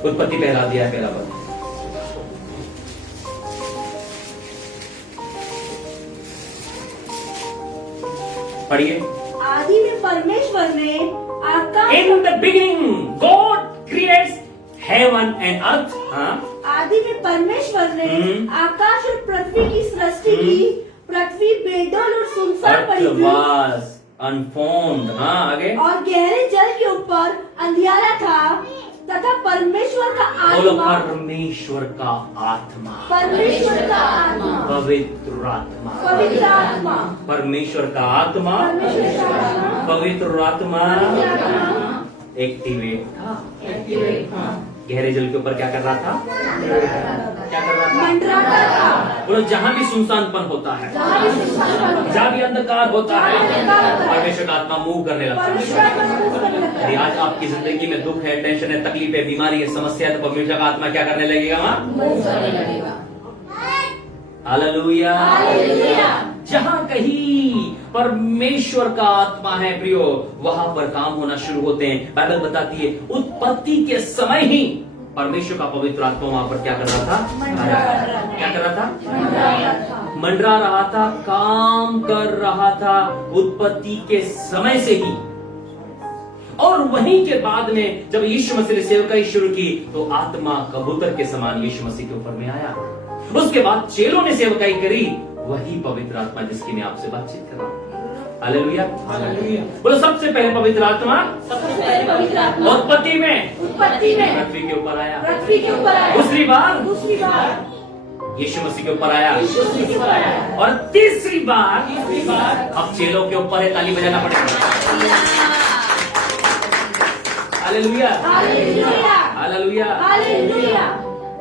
उत्पत्ति पहला अध्याय पहला पद। पढ़िए। आदि में परमेश्वर ने आकाश, in the beginning God creates heaven and earth. आदि में परमेश्वर ने आकाश और पृथ्वी की सृष्टि की। पृथ्वी बेडौल और सुनसान विस्तार पड़ी अर्थ थी वाज अनफॉर्म्ड। हाँ, आगे और गहरे जल के ऊपर अंधियारा था तथा परमेश्वर का बोलो, आत्मा परमेश्वर का आत्मा, परमेश्वर का आत्मा पवित्र आत्मा, पवित्र आत्मा परमेश्वर का आत्मा, परमेश्वर का आत्मा पवित्र आत्मा पवित्र आत्मा एक्टिवेट था। गहरे जल के ऊपर क्या कर रहा था? क्या कर रहा था? मंडराता था। बोलो, जहां भी सुनसानपन होता है, जहाँ भी सुनसान था, जहां भी अंधकार होता है, अंधकार होता है, परमेश्वर का आत्मा मूव करने लगता परमेश्वर है। का आत्मा करने लगता यदि है। आज आपकी जिंदगी में दुख है, टेंशन है, तकलीफ है, बीमारी है, समस्या है, तो परमेश्वर का आत्मा क्या करने लगेगा? वहां मूव करने लगेगा। हालेलुया। हालेलुया। जहां कहीं परमेश्वर का आत्मा है प्रियो, वहां पर काम होना शुरू होते हैं। बाइबल बताती है उत्पत्ति के समय ही परमेश्वर का पवित्र आत्मा वहां पर क्या कर रहा था? क्या कर रहा था? मंडरा रहा था, काम कर रहा था उत्पत्ति के समय से ही। और वहीं के बाद में जब यीशु मसीह ने सेवकाई शुरू की तो आत्मा कबूतर के समान यीशु मसीह के ऊपर में आया। उसके बाद चेलों ने सेवकाई करी, वही पवित्र आत्मा जिसकी मैं आपसे बातचीत कर रहा हूं। हालेलुया। बोलो, सबसे पहले पवित्र आत्मा सबसे पहले पवित्र आत्मा उत्पत्ति में उत्पत्ति में पृथ्वी के ऊपर आया। पृथ्वी के ऊपर आया। दूसरी बार दूसरी बार यीशु मसीह के ऊपर आया। यीशु मसीह के ऊपर आया। और तीसरी बार अब चेलों के ऊपर है। ताली बजाना पड़ेगा। हालेलुया। हालेलुया। हालेलुया। हालेलुया।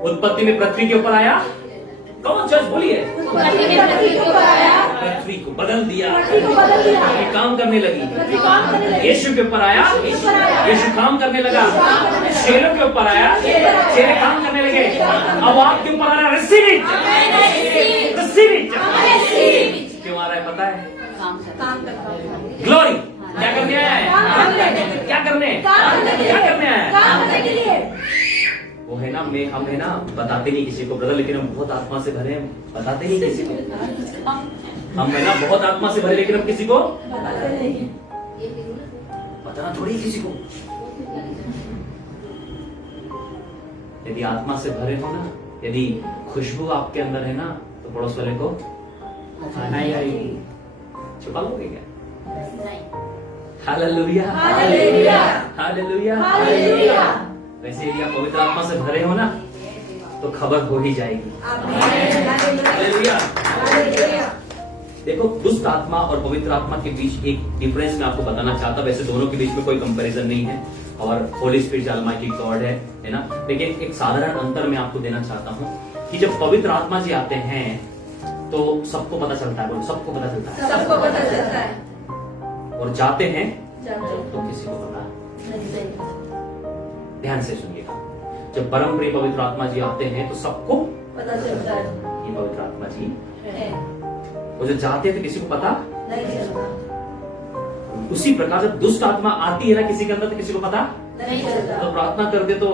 उत्पत्ति में पृथ्वी के ऊपर आया। कौन चर्च बोलिए? उत्पत्ति में पृथ्वी के ऊपर आया। पृथ्वी को बदल दिया, पृथ्वी को बदल दिया। पृथ्वी काम करने लगी। पृथ्वी काम करने लगी। यीशु के ऊपर आया, यीशु के ऊपर आया। यीशु काम करने लगा। चेलों के ऊपर आया, चेले काम करने लगे। अब आपके ऊपर आ रहा है, रिसीव इट, रिसीव इट। क्यों आ रहा है पता है? काम करता है। ग्लोरी। क्या करने आया है? काम करने। क्या करने? काम करने के क्या लिए। करने आया है? काम करने के लिए। वो है ना, हम है ना, बताते नहीं किसी को ब्रदर, लेकिन हम बहुत आत्मा से भरे हैं, बताते नहीं किसी को। हम है ना बहुत आत्मा से भरे, लेकिन हम किसी को बताते नहीं। बताना थोड़ी किसी को। यदि आत्मा से भरे हो ना, यदि खुशबू आपके अंदर है ना, तो पड़ोस वाले को नहीं आएगी। छुपा लोगे क्या? हालेलुया। हालेलुया। हालेलुया। हालेलुया। वैसे यदि आप पवित्र आत्मा से भरे हो ना, तो खबर हो ही जाएगी। आमीन। हालेलुया। हालेलुया। देखो, दुष्ट आत्मा और पवित्र आत्मा के बीच एक डिफरेंस मैं आपको बताना चाहता हूं। वैसे दोनों के बीच में कोई कंपैरिजन नहीं है और होली स्पिरिट अलमाइटी गॉड है ना, लेकिन एक साधारण अंतर मैं आपको देना चाहता हूं कि जब पवित्र आत्मा जी आते हैं तो सबको पता चलता है। बोलो, सबको पता चलता है। सबको पता चलता है। और जाते हैं जानते तो किसी को पता नहीं। ध्यान से सुनिएगा। जब परम प्रिय पवित्र आत्मा जी आते हैं तो सबको पता चलता है। ये पवित्र आत्मा जी, है। और जब जाते हैं तो किसी को पता। नहीं चलता। उसी प्रकार जब दुष्ट आत्मा आती है ना किसी के अंदर, तो किसी को पता। नहीं चलता। तो प्रार्थना कर दे तो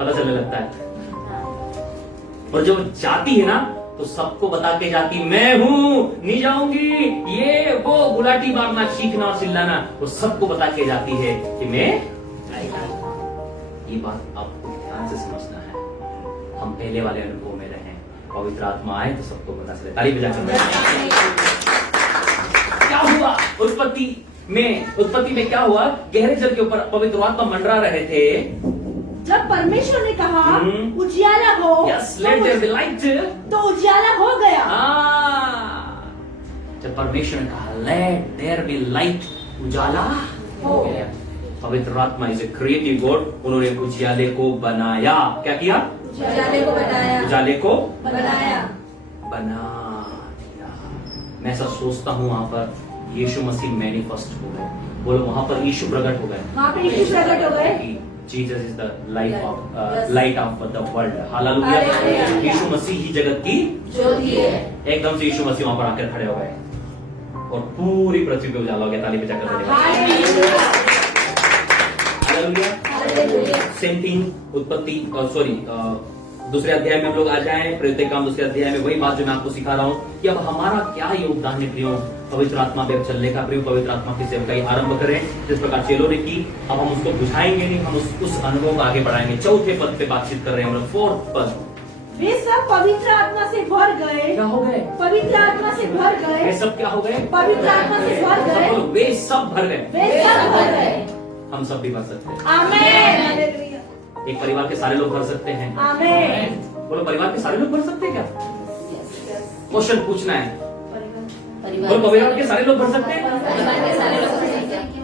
पता चलने लगता है। और जब जाती है ना तो सबको बता के जाती, मैं हूं, नहीं जाऊंगी, ये वो गुलाटी मारना, चीखना और चिल्लाना, वो सबको बता के जाती है कि मैं आएगा। ये बात आपको ध्यान से समझना है। हम पहले वाले अनुभव में रहे, पवित्र आत्मा आए तो सबको पता चले। ताली बजाकर क्या हुआ उत्पत्ति में क्या हुआ? गहरे जल के ऊपर पवित्र आत्मा मंडरा रहे थे। जब परमेश्वर ने कहा उजियाला हो, yes, let there be light, तो उजियाला हो गया। जब परमेश्वर ने कहा लेट देयर बी लाइट, उजाला हो गया। पवित्र आत्मा इज ए क्रिएटिव गॉड। उन्होंने उजियाले को बनाया। क्या किया? उजियाले को बनाया। उजाले को बनाया। बना दिया। मैं ऐसा सोचता हूँ वहां पर यीशु मसीह मैनिफेस्ट हो गए। बोलो, वहां पर यीशु प्रकट हो गए। वहाँ पे यीशु प्रकट हो गए। Jesus is the light of the world. Hallelujah. यीशु मसीह ही जगत की ज्योति है। एकदम से यीशु मसीह वहां पर आकर खड़े हो गए और पूरी पृथ्वी पे उजाला हो गया। ताली बजाकर hallelujah. Hallelujah. Hallelujah. Same thing उत्पत्ति दूसरे अध्याय में हम लोग आ जाएं, प्रेरित काम दूसरे अध्याय में वही बात जो मैं आपको सिखा रहा हूं कि अब हमारा क्या योगदान है प्रियो पवित्र आत्मा पे चलने का। प्रियो पवित्र आत्मा की सेवकाई आरंभ करें जिस प्रकार चेलों ने की। अब हम उसको बुझाएंगे नहीं, हम उस अनुभव को आगे बढ़ाएंगे। चौथे पद पे बातचीत कर रहे हैं हम लोग। फोर्थ पद, वे सब पवित्र आत्मा से भर गए। क्या हो गए? पवित्र आत्मा से भर गए। वे सब क्या हो गए? पवित्र आत्मा से भर गए। बोलो, वे सब भर गए। वे सब भर गए। हम सब भी भर सकते हैं। आमेन। एक परिवार के सारे लोग भर सकते हैं। आमेन। बोलो, परिवार के सारे लोग भर सकते हैं क्या? क्वेश्चन पूछना है। बोलो, परिवार के सारे लोग भर सकते हैं? परिवार के सारे लोग भर सकते हैं क्या?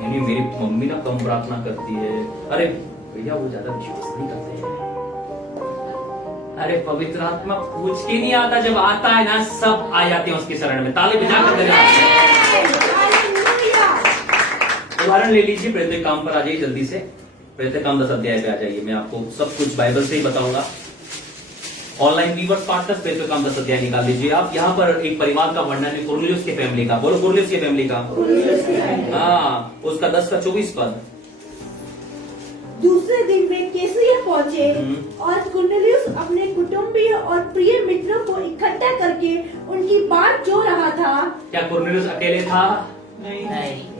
नहीं, मेरी मम्मी ना कम प्रार्थना करती है। अरे भैया, वो ज्यादा विश्वास नहीं करते हैं। अरे पवित्र आत्मा पूछ के नहीं आता, जब आता है ना सब आ जाते हैं उसके शरण में। ताली बजा कर दे। उदाहरण ले लीजिए, प्रेरित काम पर आ जाइए जल्दी से। प्रेरित काम 10 अध्याय पे आ जाइए। मैं आपको सब कुछ बाइबल से ही बताऊंगा। ऑनलाइन व्यूअर्स पार्टनर्स, प्रेरित काम 10 अध्याय निकाल लीजिए आप। यहाँ पर एक परिवार का वर्णन है, कुरनेलियुस के फैमिली का। बोलो, कुरनेलियुस की फैमिली का। हाँ, उसका 10 का 24 पद। दूसरे दिन वे कैसरिया पहुंचे और कुरनेलियुस अपने कुटुंबियों और प्रिय मित्रों को इकट्ठा करके उनकी बात जो रहा था। क्या कुरनेलियुस अकेले था? नहीं।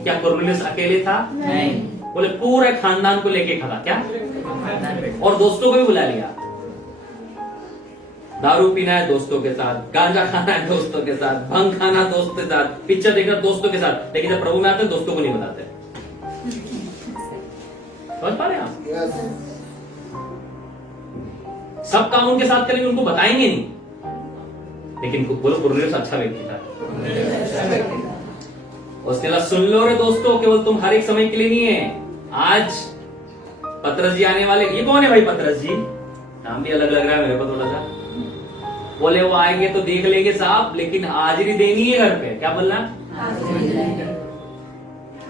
क्या कुरनेलियुस अकेले था? नहीं। बोले, पूरे खानदान को लेके खड़ा। क्या? और दोस्तों को भी बुला लिया। दारू पीना है दोस्तों के साथ, गांजा खाना है दोस्तों के साथ, भंग खाना दोस्तों के साथ, पिक्चर देखना दोस्तों के साथ। लेकिन जब प्रभु में आते हैं दोस्तों को नहीं बताते। समझ पा रहे हैं आप? सब काम उनके साथ करेंगे, उनको बताएंगे नहीं। लेकिन बोलो, कुरनेलियुस अच्छा व्यक्ति था। उसने कहा, सुन लो रे दोस्तों, केवल तुम हर एक समय के लिए नहीं है। आज पतरस जी आने वाले। ये कौन है भाई पतरस जी? नाम भी अलग लग रहा है मेरे को थोड़ा सा। बोले, वो आएंगे तो देख लेंगे साहब, लेकिन हाजिरी देनी है घर पे। क्या बोलना?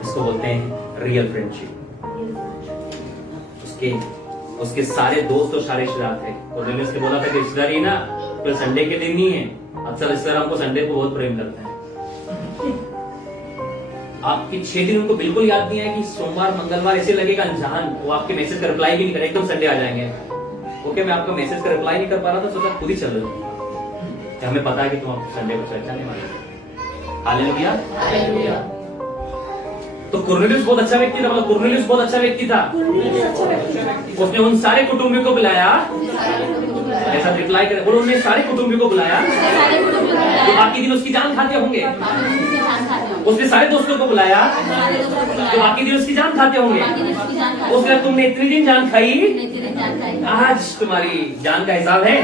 इसको बोलते हैं रियल फ्रेंडशिप। उसके सारे दोस्त और सारे रिश्तेदार थे। कुरनेलियुस ने बोला था कि रिश्तेदार ही ना तो संडे के दिन नहीं है। अक्सर रिश्तेदार हमको संडे को बहुत प्रेम करते हैं। आपकी 6 दिन उनको बिल्कुल याद नहीं है कि सोमवार मंगलवार ऐसे लगेगा अनजान। वो आपके मैसेज का रिप्लाई भी नहीं करे, एकदम संडे आ जाएंगे। ओके, मैं आपका मैसेज का रिप्लाई नहीं कर पा रहा था, सोचा खुद ही चल रहे। हमें पता है कि तुम संडे को चर्चा नहीं मानेंगे। हालेलुया। तो कुरनेलियुस बहुत अच्छा व्यक्ति था। मतलब कुरनेलियुस बहुत अच्छा व्यक्ति था। उसने उन सारे कुटुंबियों को बुलाया। ऐसा रिप्लाई करे, बोलो, उन्होंने सारे कुटुंबियों को बुलाया तो बाकी दिन उसकी जान खाते होंगे। उसने सारे दोस्तों को बुलाया तो बाकी दिन उसकी जान खाते होंगे। उसने, तुमने इतनी दिन जान खाई, आज तुम्हारी जान का हिसाब है।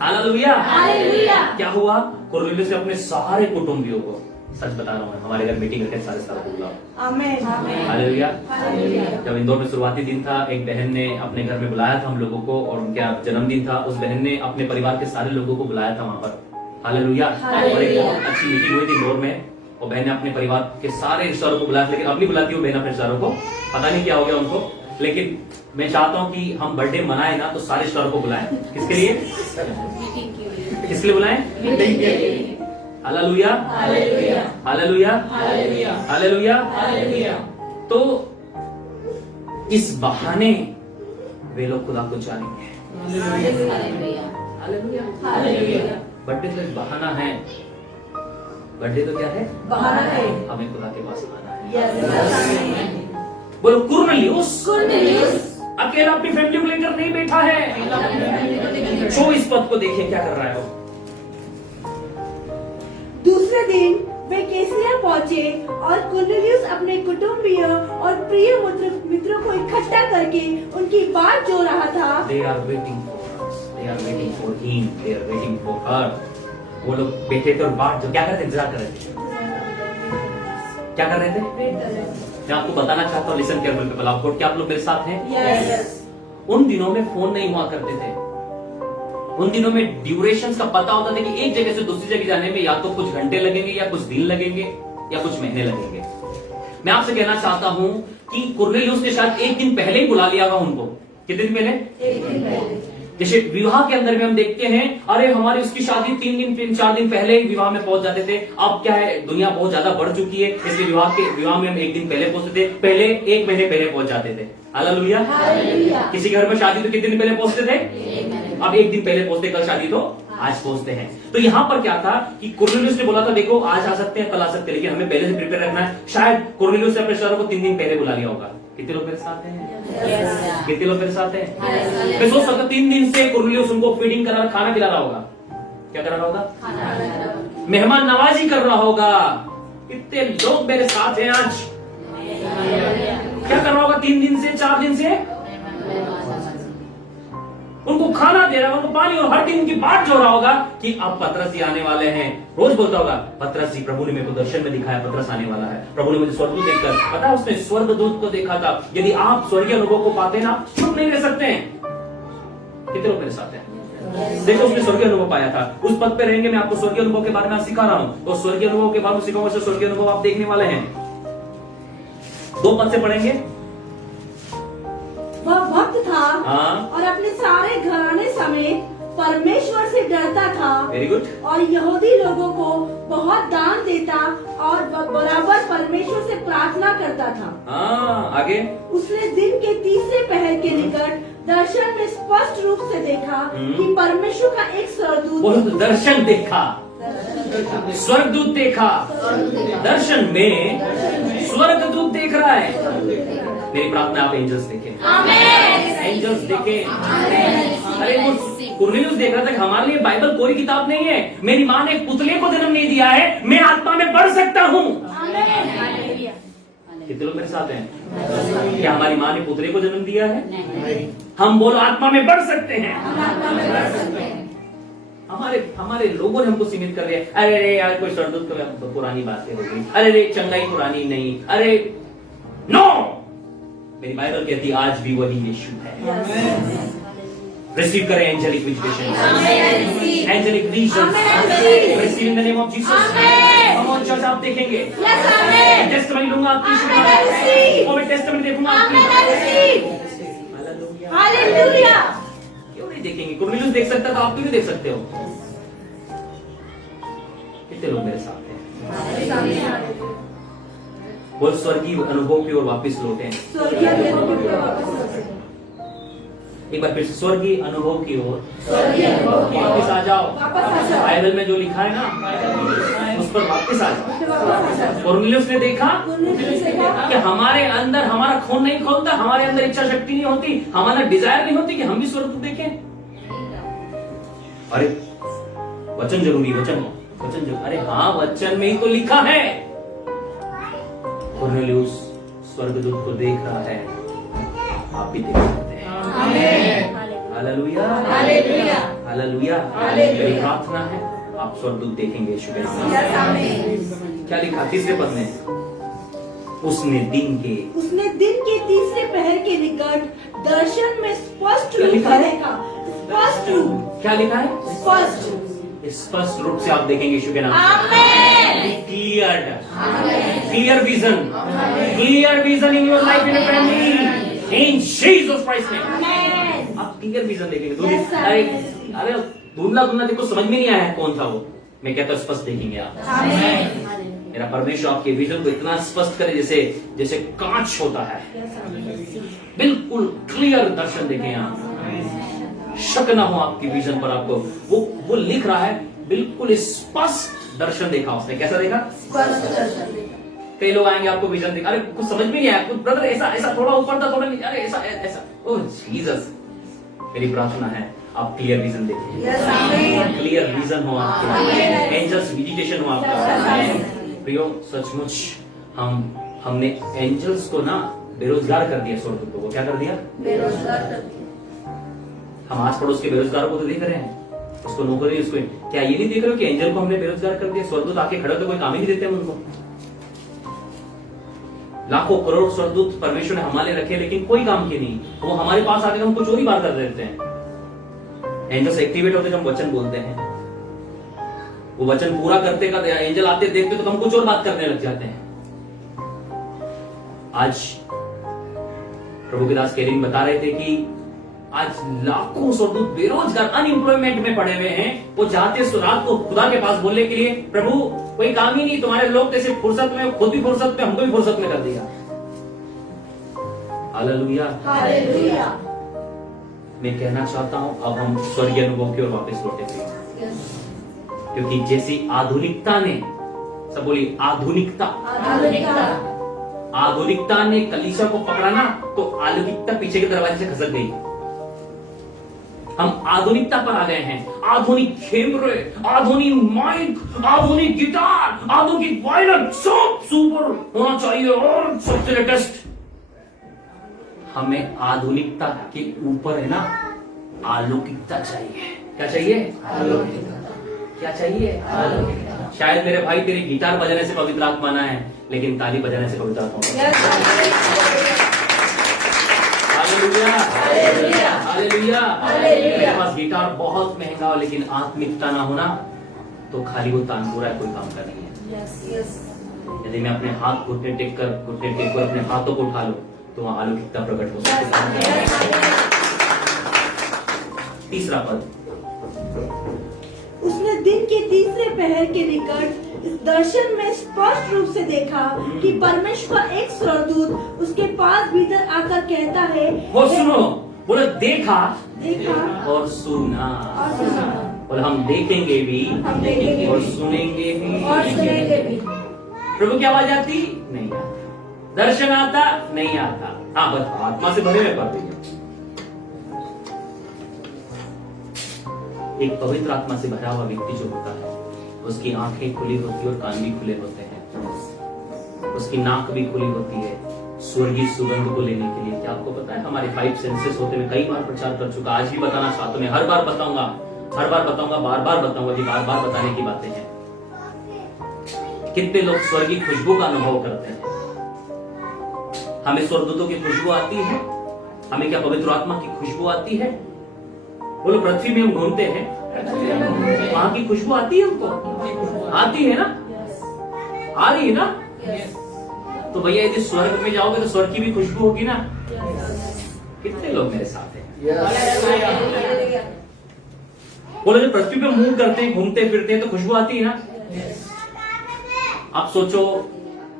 हालेलुया। क्या हुआ? कुरनेलियुस ने अपने सारे कुटुंबियों को, सच बता रहा हूँ, हमारे घर मीटिंग रखे सारे बुलाओ। आमेन। हालेलुया। जब इंदौर में शुरुआती दिन था, एक बहन ने अपने घर में बुलाया था हम लोगों को, और उनका जन्मदिन था। उस बहन ने अपने परिवार के सारे लोगों को बुलाया था वहां पर। हालेलुया। और एक बहुत अच्छी मीटिंग हुई थी इंदौर में, और बहन ने अपने परिवार के सारे रिश्तेदारों को बुलाया। लेकिन अब नहीं बुलाती वो बहन अपने रिश्तेदारों को, पता नहीं क्या हो गया उनको। लेकिन मैं चाहता हूँ कि हम बर्थडे मनाए ना तो सारे रिश्तेदारों को बुलाएं। किसके लिए? किसके लिए बुलाएं? हालेलुया। हालेलुया। हालेलुया। तो इस बहाने वे लोग खुदा को जानेंगे। हालेलुया। बर्थडे तो एक बहाना है। बर्थडे तो क्या है? बहाना है। हमें खुदा के पास आना है। बोलो, कुरनेलियुस अकेला अपनी फैमिली को लेकर नहीं बैठा है। 24 पद को देखिए क्या कर रहा है वो। दूसरे दिन वे कैसरिया पहुंचे और कुरनेलियुस अपने कुटुंबियों और प्रिय मित्रों को इकट्ठा करके उनकी बात जो रहा था। They are waiting for us. They are waiting for him. They are waiting for her. वो लोग बैठे थे और बात जो क्या कर रहे थे? इंतजार कर रहे थे। क्या कर रहे थे? मैं आपको बताना चाहता हूँ, लिसन केयरफुल पीपल। आपको क्या आप लोग मेरे साथ हैं? यस। उन दिनों में फोन नहीं हुआ करते थे। उन दिनों में ड्यूरेशन का पता होता था कि एक जगह से दूसरी जगह जाने में या तो कुछ घंटे लगेंगे, या कुछ दिन लगेंगे, या कुछ महीने लगेंगे। मैं आपसे कहना चाहता हूं कि कुरनेलियुस ने शायद एक दिन पहले ही बुला लिया होगा उनको। कितने दिन पहले? एक दिन पहले। जैसे विवाह के अंदर में हम देखते हैं, अरे हमारी उसकी शादी 3-4 दिन पहले ही विवाह में पहुंच जाते थे। अब क्या है, दुनिया बहुत ज्यादा बढ़ चुकी है, इसलिए विवाह में हम एक दिन पहले पहुंचते थे। पहले 1 महीने पहले पहुंच जाते थे। हालेलुया। किसी घर में शादी तो कितने दिन पहले पहुंचते थे? अब 1 दिन पहले पहुंचते। कल शादी तो आज पहुंचते हैं। तो यहां पर क्या था कि कुरनेलियुस ने बोला था, देखो आज आ सकते हैं, कल आ सकते हैं, लेकिन हमें पहले से प्रिपेयर रखना है। शायद कुरनेलियुस ने अपने शहरों को 3 दिन पहले बुला लिया होगा। कितने लोग मेरे साथ हैं? कितने लोग मेरे साथ हैं? मैं सोच सकता 3 दिन से कुरनेलियुस उनको फीडिंग करा, खाना खिला रहा होगा। क्या करा रहा होगा? मेहमान नवाजी कर रहा होगा। कितने लोग मेरे साथ हैं आज? क्या कर रहा होगा 3 दिन से 4 दिन से? उनको खाना दे रहा होगा, उनको पानी, और हर दिन उनकी बात जो रहा होगा कि अब पतरस जी आने वाले हैं। रोज बोलता होगा, पतरस जी, प्रभु ने मेरे को दर्शन में दिखाया पतरस आने वाला है। प्रभु ने मुझे स्वर्गदूत देखकर, पता है उसने स्वर्गदूत को देखा था। यदि आप स्वर्गीय अनुभव को पाते हैं ना, आप चुप नहीं रह सकते हैं। कितने लोग मेरे साथ हैं? देखो उसने स्वर्गीय अनुभव पाया था। उस पद पे रहेंगे, मैं आपको स्वर्गीय अनुभव के बारे में सिखा रहा हूं। तो स्वर्गीय अनुभव के बारे में सिखाऊंगा, स्वर्गीय अनुभव आप देखने वाले हैं। 2 पद से पढ़ेंगे। वह भक्त था हाँ। और अपने सारे घराने समेत परमेश्वर से डरता था। Very good. और यहूदी लोगों को बहुत दान देता और बराबर परमेश्वर से प्रार्थना करता था। हाँ, आगे। उसने दिन के तीसरे पहर के निकट दर्शन में स्पष्ट रूप से देखा कि परमेश्वर का एक स्वर्गदूत, दर्शन देखा, स्वर्गदूत देखा, दर्शन में स्वर्गदूत देख रहा है। मेरी प्रार्थना आप एंजल्स देखें, एंजल्स देखें। अरे वो कुरनेलियुस देख रहा था कि हमारे लिए बाइबल कोई किताब नहीं है। मेरी माँ ने एक पुतले को जन्म नहीं दिया है, मैं आत्मा में बढ़ सकता हूँ। कितने लोग मेरे साथ हैं? क्या हमारी माँ ने पुतले को जन्म दिया है? हम बोलो आत्मा में बढ़ सकते हैं। हमारे लोगों ने हमको सीमित कर दिया। अरे यार कोई स्वर्गदूत तो पुरानी बातें हो गई। अरे चंगाई पुरानी नहीं। अरे नो, मेरी बाइबल कहती आज भी वही यीशु है। रिसीव करें angelic visitation, angelic vision, receive in the name of Jesus. Come on church, आप देखेंगे। टेस्टिमनी लूंगा आपकी, वो मैं टेस्टिमनी देखूंगा आपकी। हालेलुया। क्यों नहीं देखेंगे? कुरनेलियुस देख सकता था, आप क्यों नहीं देख सकते हो? कितने लोग मेरे साथ हैं? वो स्वर्गीय अनुभव की ओर वापस लौटे। एक बार फिर स्वर्गीय अनुभव की ओर वापस आ जाओ। बाइबल में जो लिखा है ना, उस पर वापस आ जाओ। कुरनेलियुस ने देखा कि हमारे अंदर हमारा खून नहीं खोलता, हमारे अंदर इच्छा शक्ति नहीं होती, हमारा डिजायर नहीं होती कि हम भी स्वर्गदूत देखें। अरे वचन जरूरी, वचन जरूरी। अरे हाँ, वचन में ही तो लिखा है। कुरनेलियुस स्वर्गदूत को देख रहा है, आप भी देख सकते हैं। Hallelujah, hallelujah, hallelujah. मेरी प्रार्थना है आप स्वर्गदूत देखेंगे यीशु के नाम में। क्या लिखा 3 पद में? उसने दिन के तीसरे पहर के निकट दर्शन में स्पष्ट रूप से देखा। स्पष्ट रूप, क्या लिखा है? स्पष्ट रूप से आप देखेंगे यीशु के नाम में। Clear vision in your life, in your family, in Jesus Christ name. आप क्लियर विजन देखेंगे। अरे धुंधला देखो, समझ में नहीं आया कौन था वो। मैं कहता हूँ स्पष्ट देखेंगे आप। मेरा परमेश्वर आपके विजन को इतना स्पष्ट करे जैसे कांच होता है। बिल्कुल क्लियर दर्शन देखें आप, शक ना हो आपकी विजन पर। आपको वो लिख रहा है, बिल्कुल स्पष्ट दर्शन देखा उसने। कैसा देखा? स्पष्ट दर्शन देखा। कई लोग आएंगे आपको विजन देखा, अरे कुछ समझ में नहीं आया, कुछ ब्रदर ऐसा थोड़ा ऊपर था, थोड़ा नहीं, अरे ऐसा। ओह जीसस, मेरी प्रार्थना है आप क्लियर विजन देखें। क्लियर विजन हो आपके, एंजल्स विजिटेशन हो आपका। प्रियो, सचमुच हमने एंजल्स को ना बेरोजगार कर दिया। स्वर्गदूतों को क्या कर दिया? बेरोजगार कर दिया। हम आस पड़ोस के बेरोजगारों को तो देख रहे हैं, उसको नौकरी, उसको क्या ये नहीं देख रहे हो कि एंजल को हमने बेरोजगार कर दिया? स्वर्गदूत आके खड़े तो कोई काम ही नहीं देते हम उनको। लाखों करोड़ स्वर्गदूत परमेश्वर ने हमारे रखे, लेकिन कोई काम की नहीं। वो हमारे पास आके हमको चोरी बार कर देते हैं। एंजल्स एक्टिवेट होते जब हम वचन बोलते हैं, वो वचन पूरा करते एंजल आते देखते तो हम कुछ और बात करने लग जाते हैं। आज प्रभु के दास केरिन बता रहे थे कि आज लाखों स्वर्गदूत बेरोजगार, अनएम्प्लॉयमेंट में पड़े हुए हैं। वो चाहते रात को खुदा के पास बोलने के लिए, प्रभु कोई काम ही नहीं, तुम्हारे लोग जैसे फुर्सत में, खुद भी फुर्सत में, हमको भी फुर्सत में कर दिया। Hallelujah, hallelujah. मैं कहना चाहता हूं अब हम स्वर्गीय अनुभव की ओर वापस लौटे थे, क्योंकि जैसी आधुनिकता ने, सब बोलिए आधुनिकता ने कलीसिया को पकड़ा ना, तो अलौकिकता पीछे के दरवाजे से खसक गई। हम आधुनिकता पर आ गए हैं। आधुनिक कैमरे, आधुनिक माइक, आधुनिक गिटार, आधुनिक वायलिन, सब सुपर होना चाहिए और सबसे लेटेस्ट। हमें आधुनिकता के ऊपर है ना अलौकिकता चाहिए। क्या चाहिए? क्या चाहिए? शायद मेरे भाई तेरी गिटार बजाने से पवित्र आत्मा ना है, लेकिन ताली बजाने से पवित्र आत्मा। Hallelujah, hallelujah. मेरे पास गिटार बहुत महंगा हो, लेकिन आत्मिकता ना होना तो खाली वो तानपुरा कोई काम का नहीं है। यदि मैं अपने हाथ घुटने टेक कर अपने हाथों को उठा लूं तो वहां अलौकिकता प्रकट हो सकती है। तीसरा पद, उसने दिन के तीसरे पहर के निकट इस दर्शन में स्पष्ट रूप से देखा कि परमेश्वर का एक स्वर्गदूत उसके पास भीतर आकर कहता है, वो सुनो, बोले देखा देखा और सुना। और सुना। बोले हम देखेंगे भी हम देखेंगे और भी सुनेंगे भी और सुनेंगे भी। प्रभु की आवाज आती नहीं आता, दर्शन आता नहीं आता। हाँ, बस आत्मा से भरे हुए पाते हैं। एक पवित्र आत्मा से भरा हुआ व्यक्ति जो होता है, उसकी आंखें खुली होती है और कान भी खुले होते हैं, उसकी नाक भी खुली होती है स्वर्गीय सुगंध को लेने के लिए। क्या आपको पता है हमारे 5 सेंसेस होते हैं। कई बार प्रचार कर चुका, आज भी बताना चाहता हूं। मैं हर बार बताऊंगा, बार बार बताऊंगा कि बार बार बताने की बातें हैं। कितने लोग स्वर्गीय खुशबू का अनुभव करते हैं? हमें स्वर्गदूतों की खुशबू आती है? हमें क्या पवित्र आत्मा की खुशबू आती है? बोलो, पृथ्वी में हम घूमते हैं, वहां की खुशबू आती है हमको? आती है ना? आ रही है ना? तो भैया यदि स्वर्ग में जाओगे तो स्वर्ग की भी खुशबू होगी ना? कितने लोग मेरे साथ हैं? बोलो, जब पृथ्वी पे मूव करते हैं, घूमते फिरते हैं तो खुशबू आती है ना? आप सोचो,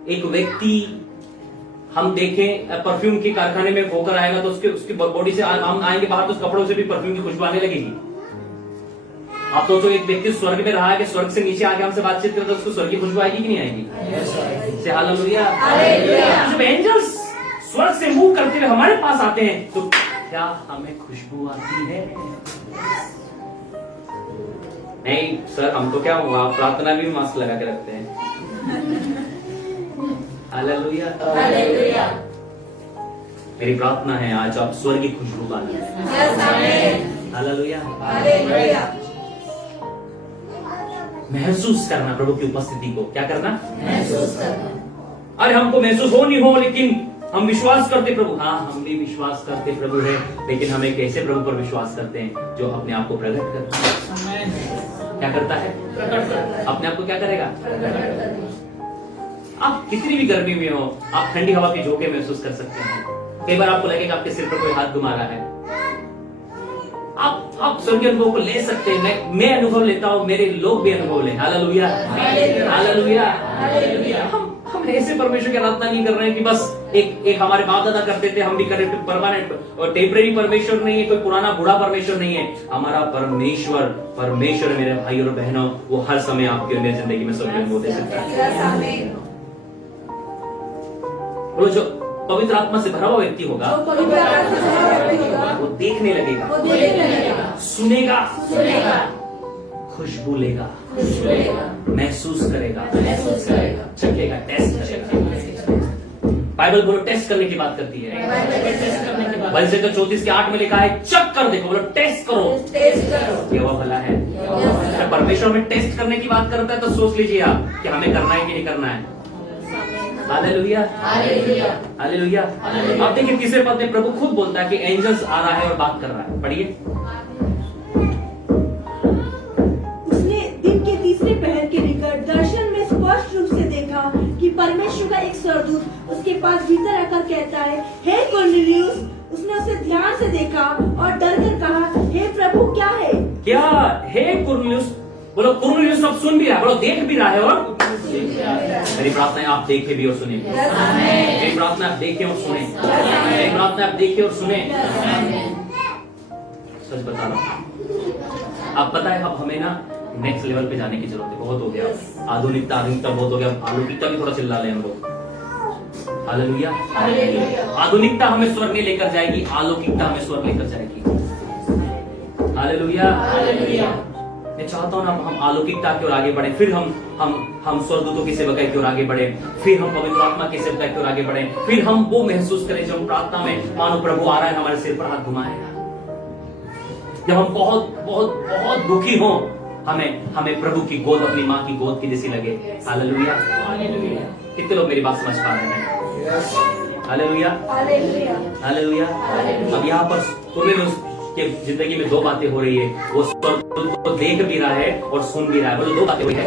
एक व्यक्ति हम देखें परफ्यूम के कारखाने में होकर आएगा तो उसकी बॉडी से हम आएंगे बाहर तो उस कपड़ों से भी परफ्यूम की खुशबू आने लगेगी। आप सोचो, एक व्यक्ति स्वर्ग में रहा है कि स्वर्ग से नीचे आके हमसे बातचीत करे तो उसको स्वर्ग की खुशबू आएगी कि नहीं आएगी? से हालेलुया। जब एंजल्स स्वर्ग से मूव करते हुए हमारे पास आते हैं तो क्या हमें खुशबू आती है? नहीं सर, हम तो क्या हुआ, प्रार्थना भी मास्क लगा के रखते हैं। Hallelujah, hallelujah. मेरी प्रार्थना है आज आप स्वर्ग की खुशबू का हालेलुया, हालेलुया महसूस करना, प्रभु की उपस्थिति को क्या करना? महसूस करना। अरे हमको महसूस हो नहीं हो, लेकिन हम विश्वास करते प्रभु। हाँ, हम भी विश्वास करते प्रभु है, लेकिन हम एक ऐसे प्रभु पर विश्वास करते हैं जो अपने आप को प्रकट करता है। क्या करता है? अपने आप को क्या करेगा? आप कितनी भी गर्मी में हो, आप ठंडी हवा के झोंके महसूस कर सकते हैं। कई बार आपको लगेगा आपके सिर पर कोई हाथ घुमा रहा है। आप स्वर्गीय अनुभव को ले सकते हैं। मैं अनुभव लेता हूं, मेरे लोग भी अनुभव ले। Hallelujah, hallelujah, hallelujah. हम ऐसे परमेश्वर की आराधना नहीं कर रहे हैं कि बस एक हमारे बाप दादा करते थे हम भी करें। परमानेंट और टेम्परेरी परमेश्वर नहीं है, कोई पुराना बूढ़ा परमेश्वर नहीं है। हमारा परमेश्वर मेरे भाई और बहनों, वो हर समय आपकी और मेरी जिंदगी में स्वर्गीय अनुभव दे सकता है। वो जो पवित्र आत्मा से भरा हुआ व्यक्ति होगा वो देखने लगेगा, सुनेगा, खुशबू लेगा, महसूस करेगा, चखेगा, टेस्ट करेगा। बाइबल बोलो टेस्ट करने की बात करती है। बल से तो 34 के 8 में लिखा है चख कर देखो, बोलो टेस्ट करो, ये वो भला है। अगर परमेश्वर में टेस्ट करने की बात करता है तो सोच लीजिए आप कि हमें करना है कि नहीं करना है। Hallelujah, hallelujah, hallelujah. अब देखिए तीसरे पद में प्रभु खुद बोलता है कि एंजल्स आ रहा है और बात कर रहा है। पढ़िए। उसने दिन के तीसरे पहर के निकट दर्शन में स्पष्ट रूप से देखा कि परमेश्वर का एक स्वर्गदूत उसके पास भीतर आकर कहता है, हे कॉर्नेलियस। उसने उसे ध्यान से देखा और डर कर कहा, हे प्रभु क्या है? क्या? हे कॉर्नेलियस। बोलो कॉर्नेलियस सब सुन भी रहा है, बोलो देख भी रहा है और मेरी प्रार्थना है आप देखें भी और सुने। मेरी प्रार्थना आप देखें और सुने। मेरी प्रार्थना आप देखें और सुने। सच बता रहा हूं, आप पता है अब हमें ना नेक्स्ट लेवल पे जाने की जरूरत है। बहुत हो गया आधुनिकता बहुत हो गया। अलौकिकता भी थोड़ा चिल्ला लें हम लोग। हालेलुया, आधुनिकता हमें स्वर्ग नहीं लेकर जाएगी, अलौकिकता हमें स्वर्ग लेकर जाएगी। हालेलुया। हालेलुया। मैं चाहता हूं ना हम अलौकिकता की ओर आगे बढ़े, फिर हम स्वर्गदूतों की सेवकाई की ओर आगे बढ़े, फिर हम पवित्र आत्मा की सेवकाई की ओर आगे बढ़े, फिर हम वो महसूस करें जब हम प्रार्थना में मानो प्रभु आ रहा है, हमारे सिर पर हाथ घुमाएगा। जब हम बहुत बहुत बहुत दुखी हो, हमें प्रभु की गोद, अपनी माँ की गोद की जैसी लगे। हालेलुया। हालेलुया। कितने लोग मेरी बात समझ पा रहे हैं? हालेलुया। हालेलुया। अब यहाँ पर कुरनेलियुस के जिंदगी में दो बातें हो रही है। वो स्वर्गदूत को देख भी रहा है और सुन भी रहा है। बोलो, दो बातें हुई है,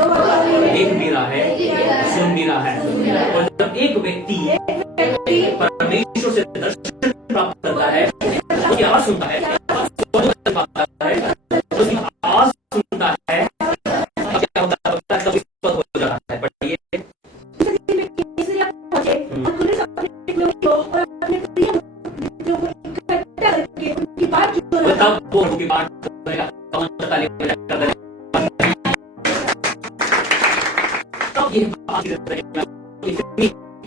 देख भी रहा है, सुन भी रहा है। और जब एक व्यक्ति परमेश्वर से दर्शन प्राप्त करता है, उसकी आवाज सुनता है, उसकी आवाज सुनता है, क्या होता है? तब स्पष्ट हो जाता है। पढ़िए। तब वो उनकी बात करेगा, तब ये बात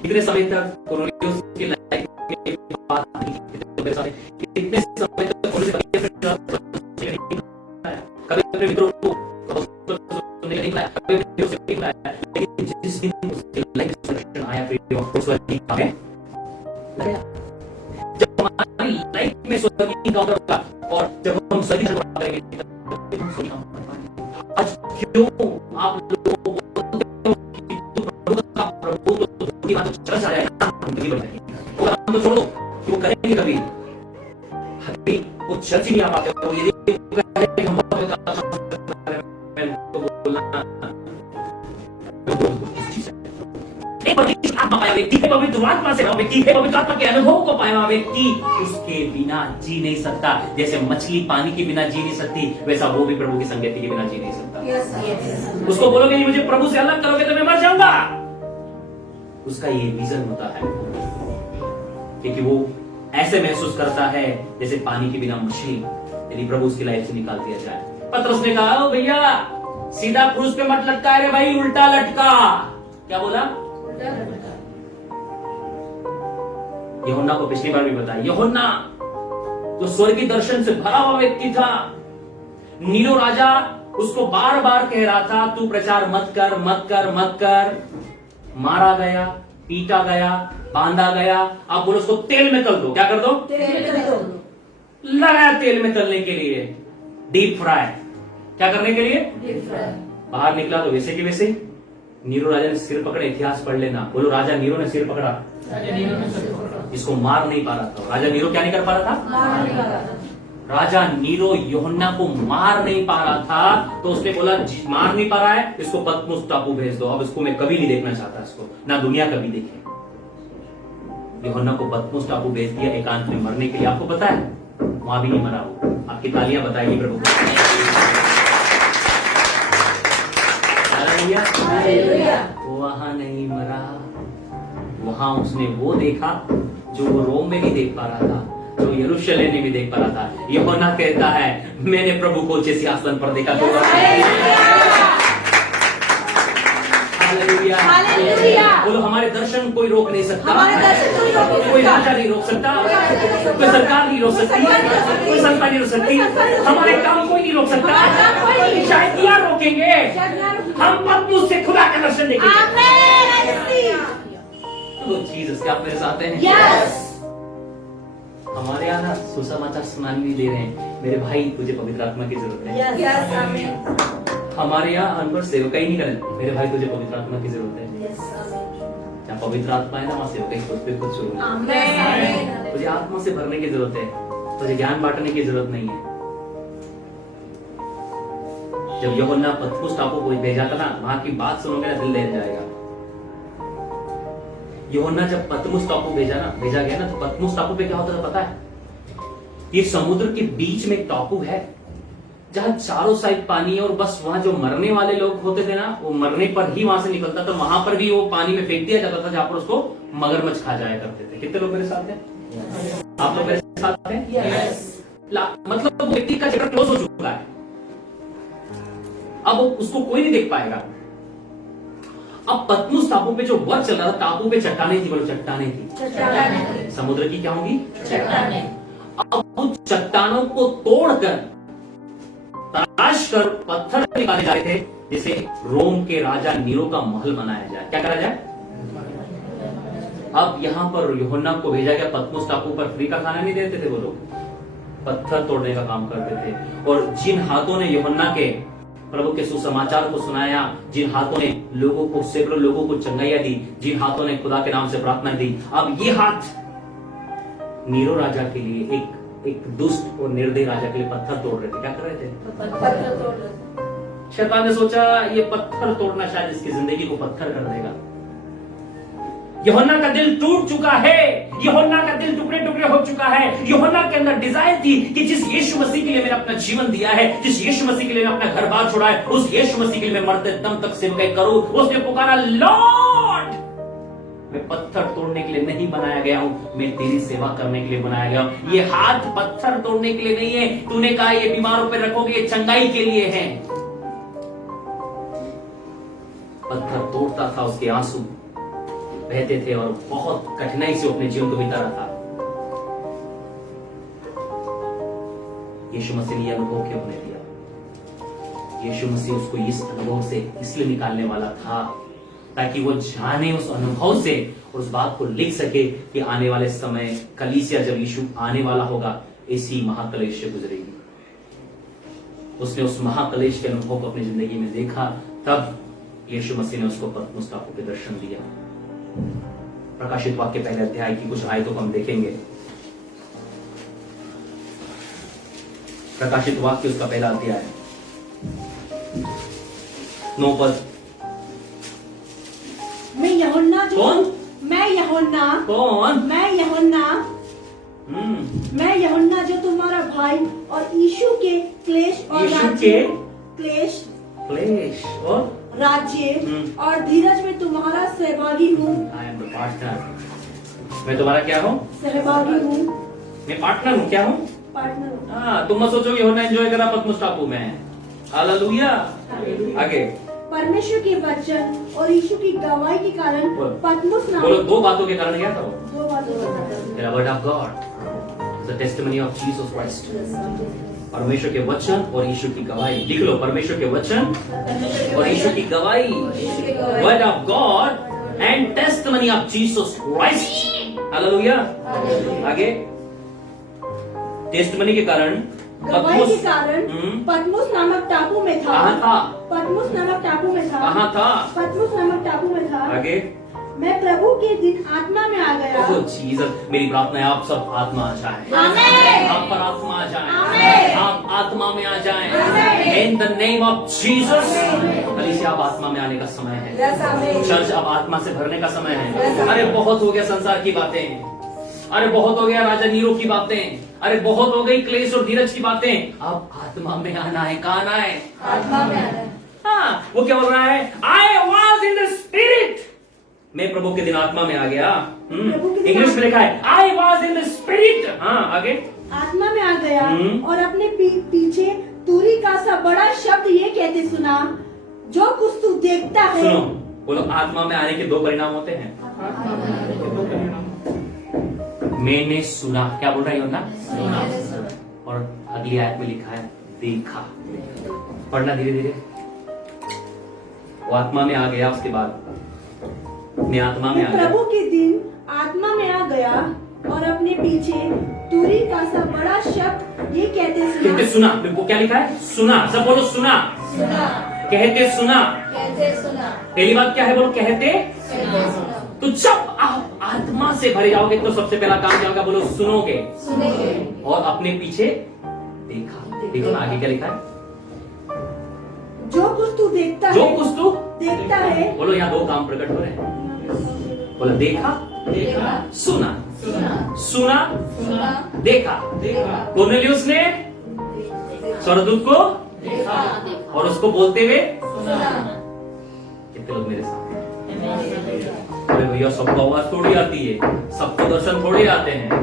इतने समय तक कुरनेलियुस की लाइफ में बात नहीं, इतने समय तक कभी अपने मित्रों को सुनने नहीं पाया, कभी अपने से नहीं पाया, लेकिन जिस दिन उसकी लाइफ में आया, फिर उस वक्त हमें जब हमारी लाइफ में स्वर्गीय एनकाउंटर होगा और जब हम सभी करेंगे, आज क्यों आप लोगों को प्रभु तो की बात चर्चा है, हम तो छोड़ो कि वो करेंगे कभी, वो चर्च ही नहीं आ पाते, वो यदि हम आत्मा पाया व्यक्ति है, पवित्र आत्मा से व्यक्ति है, पवित्र आत्मा के अनुभव को पाया हुआ व्यक्ति उसके बिना जी नहीं सकता। जैसे मछली पानी के बिना जी नहीं सकती, वैसा वो भी प्रभु की संगति के बिना जी नहीं सकता। उसको बोलोगे नहीं मुझे प्रभु से अलग करोगे तो मैं मर जाऊंगा, उसका ये रीजन होता है क्योंकि वो ऐसे महसूस करता है जैसे पानी के बिना मछली, यदि प्रभु उसकी लाइफ से निकाल दिया जाए। पतरस ने कहा, ओ भैया सीधा क्रूस पे मत लटका रे भाई, उल्टा लटका। क्या बोला? यूहन्ना को पिछली बार भी बताया, यूहन्ना जो स्वर्गीय दर्शन से भरा हुआ व्यक्ति था, नीरो राजा उसको बार बार कह रहा था तू प्रचार मत कर, मत कर, मत कर। मारा गया, पीटा गया, बांधा गया। आप बोलो उसको तेल में तल दो। क्या कर दो? लगाया तेल में तलने के लिए, डीप फ्राई। क्या करने के लिए? Deep fry. बाहर निकला तो वैसे के वैसे ही। नीरो राजा ने सिर पकड़े, इतिहास पढ़ लेना। बोलो राजा नीरो ने सिर पकड़ा, इसको मार नहीं पा रहा था। राजा नीरो क्या नहीं कर पा रहा था? राजा नीरो यूहन्ना को मार नहीं पा रहा था, तो उसने बोला मार नहीं पा रहा है, इसको पतमुस टापू भेज दो। अब इसको मैं कभी नहीं देखना चाहता, इसको ना दुनिया कभी देखे। यूहन्ना को पतमुस टापू भेज दिया एकांत में मरने के लिए। आपको पता है वहां भी नहीं मरा वो। आपकी तालियां बताएगी प्रभु को। वहां नहीं मरा, वहां उसने वो देखा जो वो रोम में नहीं देख पा रहा था, जो यरूशलेम में भी देख पा रहा था। यूहन्ना कहता है मैंने प्रभु को ऊंचे सिंहासन पर देखा। हालेलुया। बोलो हमारे दर्शन कोई रोक नहीं सकता, कोई राजा नहीं रोक सकता, कोई सरकार नहीं रोक सकती, कोई संस्था नहीं रोक सकती, हमारे काम कोई नहीं रोक सकता। शायद क्या रोकेंगे? हम पतमुस से खुदा का दर्शन देखेंगे। तो जीसस क्या आप मेरे साथ हैं? हमारे यहाँ ना सुसमाचार सुनाने नहीं दे रहे हैं, मेरे भाई तुझे पवित्र आत्मा की जरूरत है। हमारे यहाँ अनपढ़ सेवकाई नहीं करें, मेरे भाई तुझे पवित्र आत्मा की जरूरत है। जहाँ पवित्र आत्मा है ना वहाँ सेवकाई खुद पे खुद शुरू है। तुझे आत्मा से भरने की जरूरत है, तुझे ज्ञान बांटने की जरूरत नहीं है। जब यूहन्ना पतमुस टापू को भेजा था ना, वहां की बात सुनोगे ना दिल दहल जाएगा। यूहन्ना जब पतमुस टापू भेजा गया ना, तो पतमुस टापू पे क्या होता था पता है? ये समुद्र के बीच में एक टापू है जहां चारों साइड पानी है, और बस वहां जो मरने वाले लोग होते थे ना, वो मरने पर ही वहां से निकलता था। वहां पर भी वो पानी में फेंक दिया जाता था जहां पर उसको मगरमच्छ खा जाया करते थे। कितने लोग मेरे साथ हैं? आप लोग मेरे साथ हैं? मतलब वो व्यक्ति का चक्कर क्लोज हो चुका है, अब उसको कोई नहीं देख पाएगा। अब पतमुस टापू पे जो वर्क चल रहा था, टापू पे चट्टाने थी। बोलो चट्टाने थी। समुद्र की क्या होंगी? चट्टाने। अब उन चट्टानों को तोड़कर तराश कर पत्थर निकाले जा रहे थे जिसे रोम के राजा नीरो का महल बनाया जाए। क्या करा जाए? अब यहां पर यूहन्ना को भेजा गया। पतमुस टापू पर फ्री का खाना नहीं देते थे वो लोग, पत्थर तोड़ने का काम करते थे। और जिन हाथों ने यूहन्ना के प्रभु के सुसमाचार को सुनाया, जिन हाथों ने लोगों को, सैकड़ों लोगों को चंगाइयां दी, जिन हाथों ने खुदा के नाम से प्रार्थना दी, अब ये हाथ नीरो राजा के लिए, एक दुष्ट और निर्दयी राजा के लिए पत्थर तोड़ रहे थे। क्या कर रहे थे? पत्थर तोड़ रहे। शैतान ने सोचा ये पत्थर तोड़ना शायद इसकी जिंदगी को पत्थर कर देगा। यूहन्ना का दिल टूट चुका है, यूहन्ना का दिल टुकड़े टुकड़े हो चुका है। यूहन्ना के अंदर डिजायर थी कि जिस यीशु मसीह के लिए मैंने अपना जीवन दिया है, जिस यीशु मसीह के लिए मैं अपना घर बार छोड़ा है, उस यीशु मसीह के लिए मैं मरते दम तक सेवकाई करूं। उसने पुकारा, लॉर्ड मैं पत्थर तोड़ने के लिए नहीं बनाया गया हूं, मैं तेरी सेवा करने के लिए बनाया गया हूं। ये हाथ पत्थर तोड़ने के लिए नहीं है। तूने कहा ये बीमारों पर रखोगे, ये चंगाई के लिए है। पत्थर तोड़ता था, उसके आंसू बहते थे और बहुत कठिनाई से अपने जीवन को बिता रहा था। यीशु मसीह ने यह अनुभव क्यों होने दिया? यीशु मसीह उसको इस अनुभव से इसलिए निकालने वाला था ताकि वो जाने उस अनुभव से और उस बात को लिख सके कि आने वाले समय कलीसिया जब यीशु आने वाला होगा, इसी महाकलेश से गुजरेगी। उसने उस महाकलेश के अनुभव को अपनी जिंदगी में देखा, तब यीशु मसीह ने उसको पतमुस टापू पे दर्शन दिया। प्रकाशित वाक्य पहले अध्याय की कुछ आयतों को हम देखेंगे। प्रकाशित वाक्य उसका पहला अध्याय 9 पद। मैं यूहन्ना जो कौन? मैं यूहन्ना कौन? मैं यूहन्ना मैं यूहन्ना जो तुम्हारा भाई और यीशु के क्लेश और यीशु राज्य के क्लेश क्लेश और राज्य और धीरज में तुम्हारा सहभागी हूँ। I am the partner. मैं तुम्हारा क्या हूँ? सहभागी हूँ, मैं पार्टनर हूँ। क्या हूँ? पार्टनर हूँ। हाँ, तुम मत सोचो यूहन्ना एंजॉय करा पतमुस टापू में। हालेलुया। आगे परमेश्वर के वचन और यीशु की गवाही के कारण पतमुस नाम बोलो, दो बातों के कारण क्या था वो? दो बातों का The word of God, the testimony of Jesus Christ. परमेश्वर के वचन और यीशु की गवाही। लिख लो, परमेश्वर के वचन और यीशु की गवाही। Word of God and testimony of Jesus Christ. Hallelujah. आगे टेस्टमनी के कारण, गवाही के कारण पतमुस नामक टापू में था। कहाँ था? पतमुस नामक टापू में था। कहाँ था? पतमुस नामक टापू में था। आगे मैं प्रभु के दिन आत्मा में आ गया। ओह जीसस, मेरी प्रार्थना है आप सब आत्मा आ जाए, आमीन। आप पर आत्मा आ जाए, आमीन। आप आत्मा में आ जाए। आमीन। इन द नेम ऑफ जीसस। कलीसिया अब आत्मा में आने का समय है। चर्च अब आत्मा से भरने का समय है। अरे बहुत हो गया संसार की बातें, अरे बहुत हो गया राजा नीरो की बातें, अरे बहुत हो गई क्लेश और धीरज की बातें। अब आत्मा में आना है। कहाँ आना है? आत्मा में आना है। हाँ, वो क्या बोल रहा है? I was in the spirit. मैं प्रभु के दिन आत्मा में आ गया। इंग्लिश में लिखा है I was in the spirit. हाँ, आगे आत्मा में आ गया और अपने पीछे तुरी का सा बड़ा शब्द ये कहते सुना, जो कुछ तू देखता है। सुनो, बोलो, आत्मा में आने के दो परिणाम होते हैं। मैंने सुना। क्या बोल रहा है यूहन्ना? और अगली आयत में लिखा है देखा। पढ़ना धीरे धीरे। वो आत्मा में आ गया, उसके बाद मैं आत्मा में आ गया। प्रभु के दिन आत्मा में आ गया और अपने पीछे तुरी का सा बड़ा शब्द ये कहते सुना। वो क्या लिखा है? सुना। सब बोलो, सुना। सुना। कहते सुना। कहते सुना। पहली बात क्या है? बोलो, कहते सुना। तो जब आप आत्मा से भरे जाओगे तो सबसे पहला काम क्या होगा? बोलो, सुनोगे सुनेंगे और अपने पीछे देखा। देखो ना आगे क्या लिखा है? जो कुछ तू देखता जो है। कुछ तू देखता है। बोलो, यहाँ दो काम प्रकट हो रहे हैं। बोलो, देखा, देखा, सुना। सुना, सुना, सुना, देखा। कोर्नेलियुस ने स्वर्गदूत को देखा, और उसको बोलते हुए सुना। कितने लोग मेरे सामने? अरे भैया, सबको आवाज थोड़ी आती है, सबको दर्शन थोड़ी आते हैं।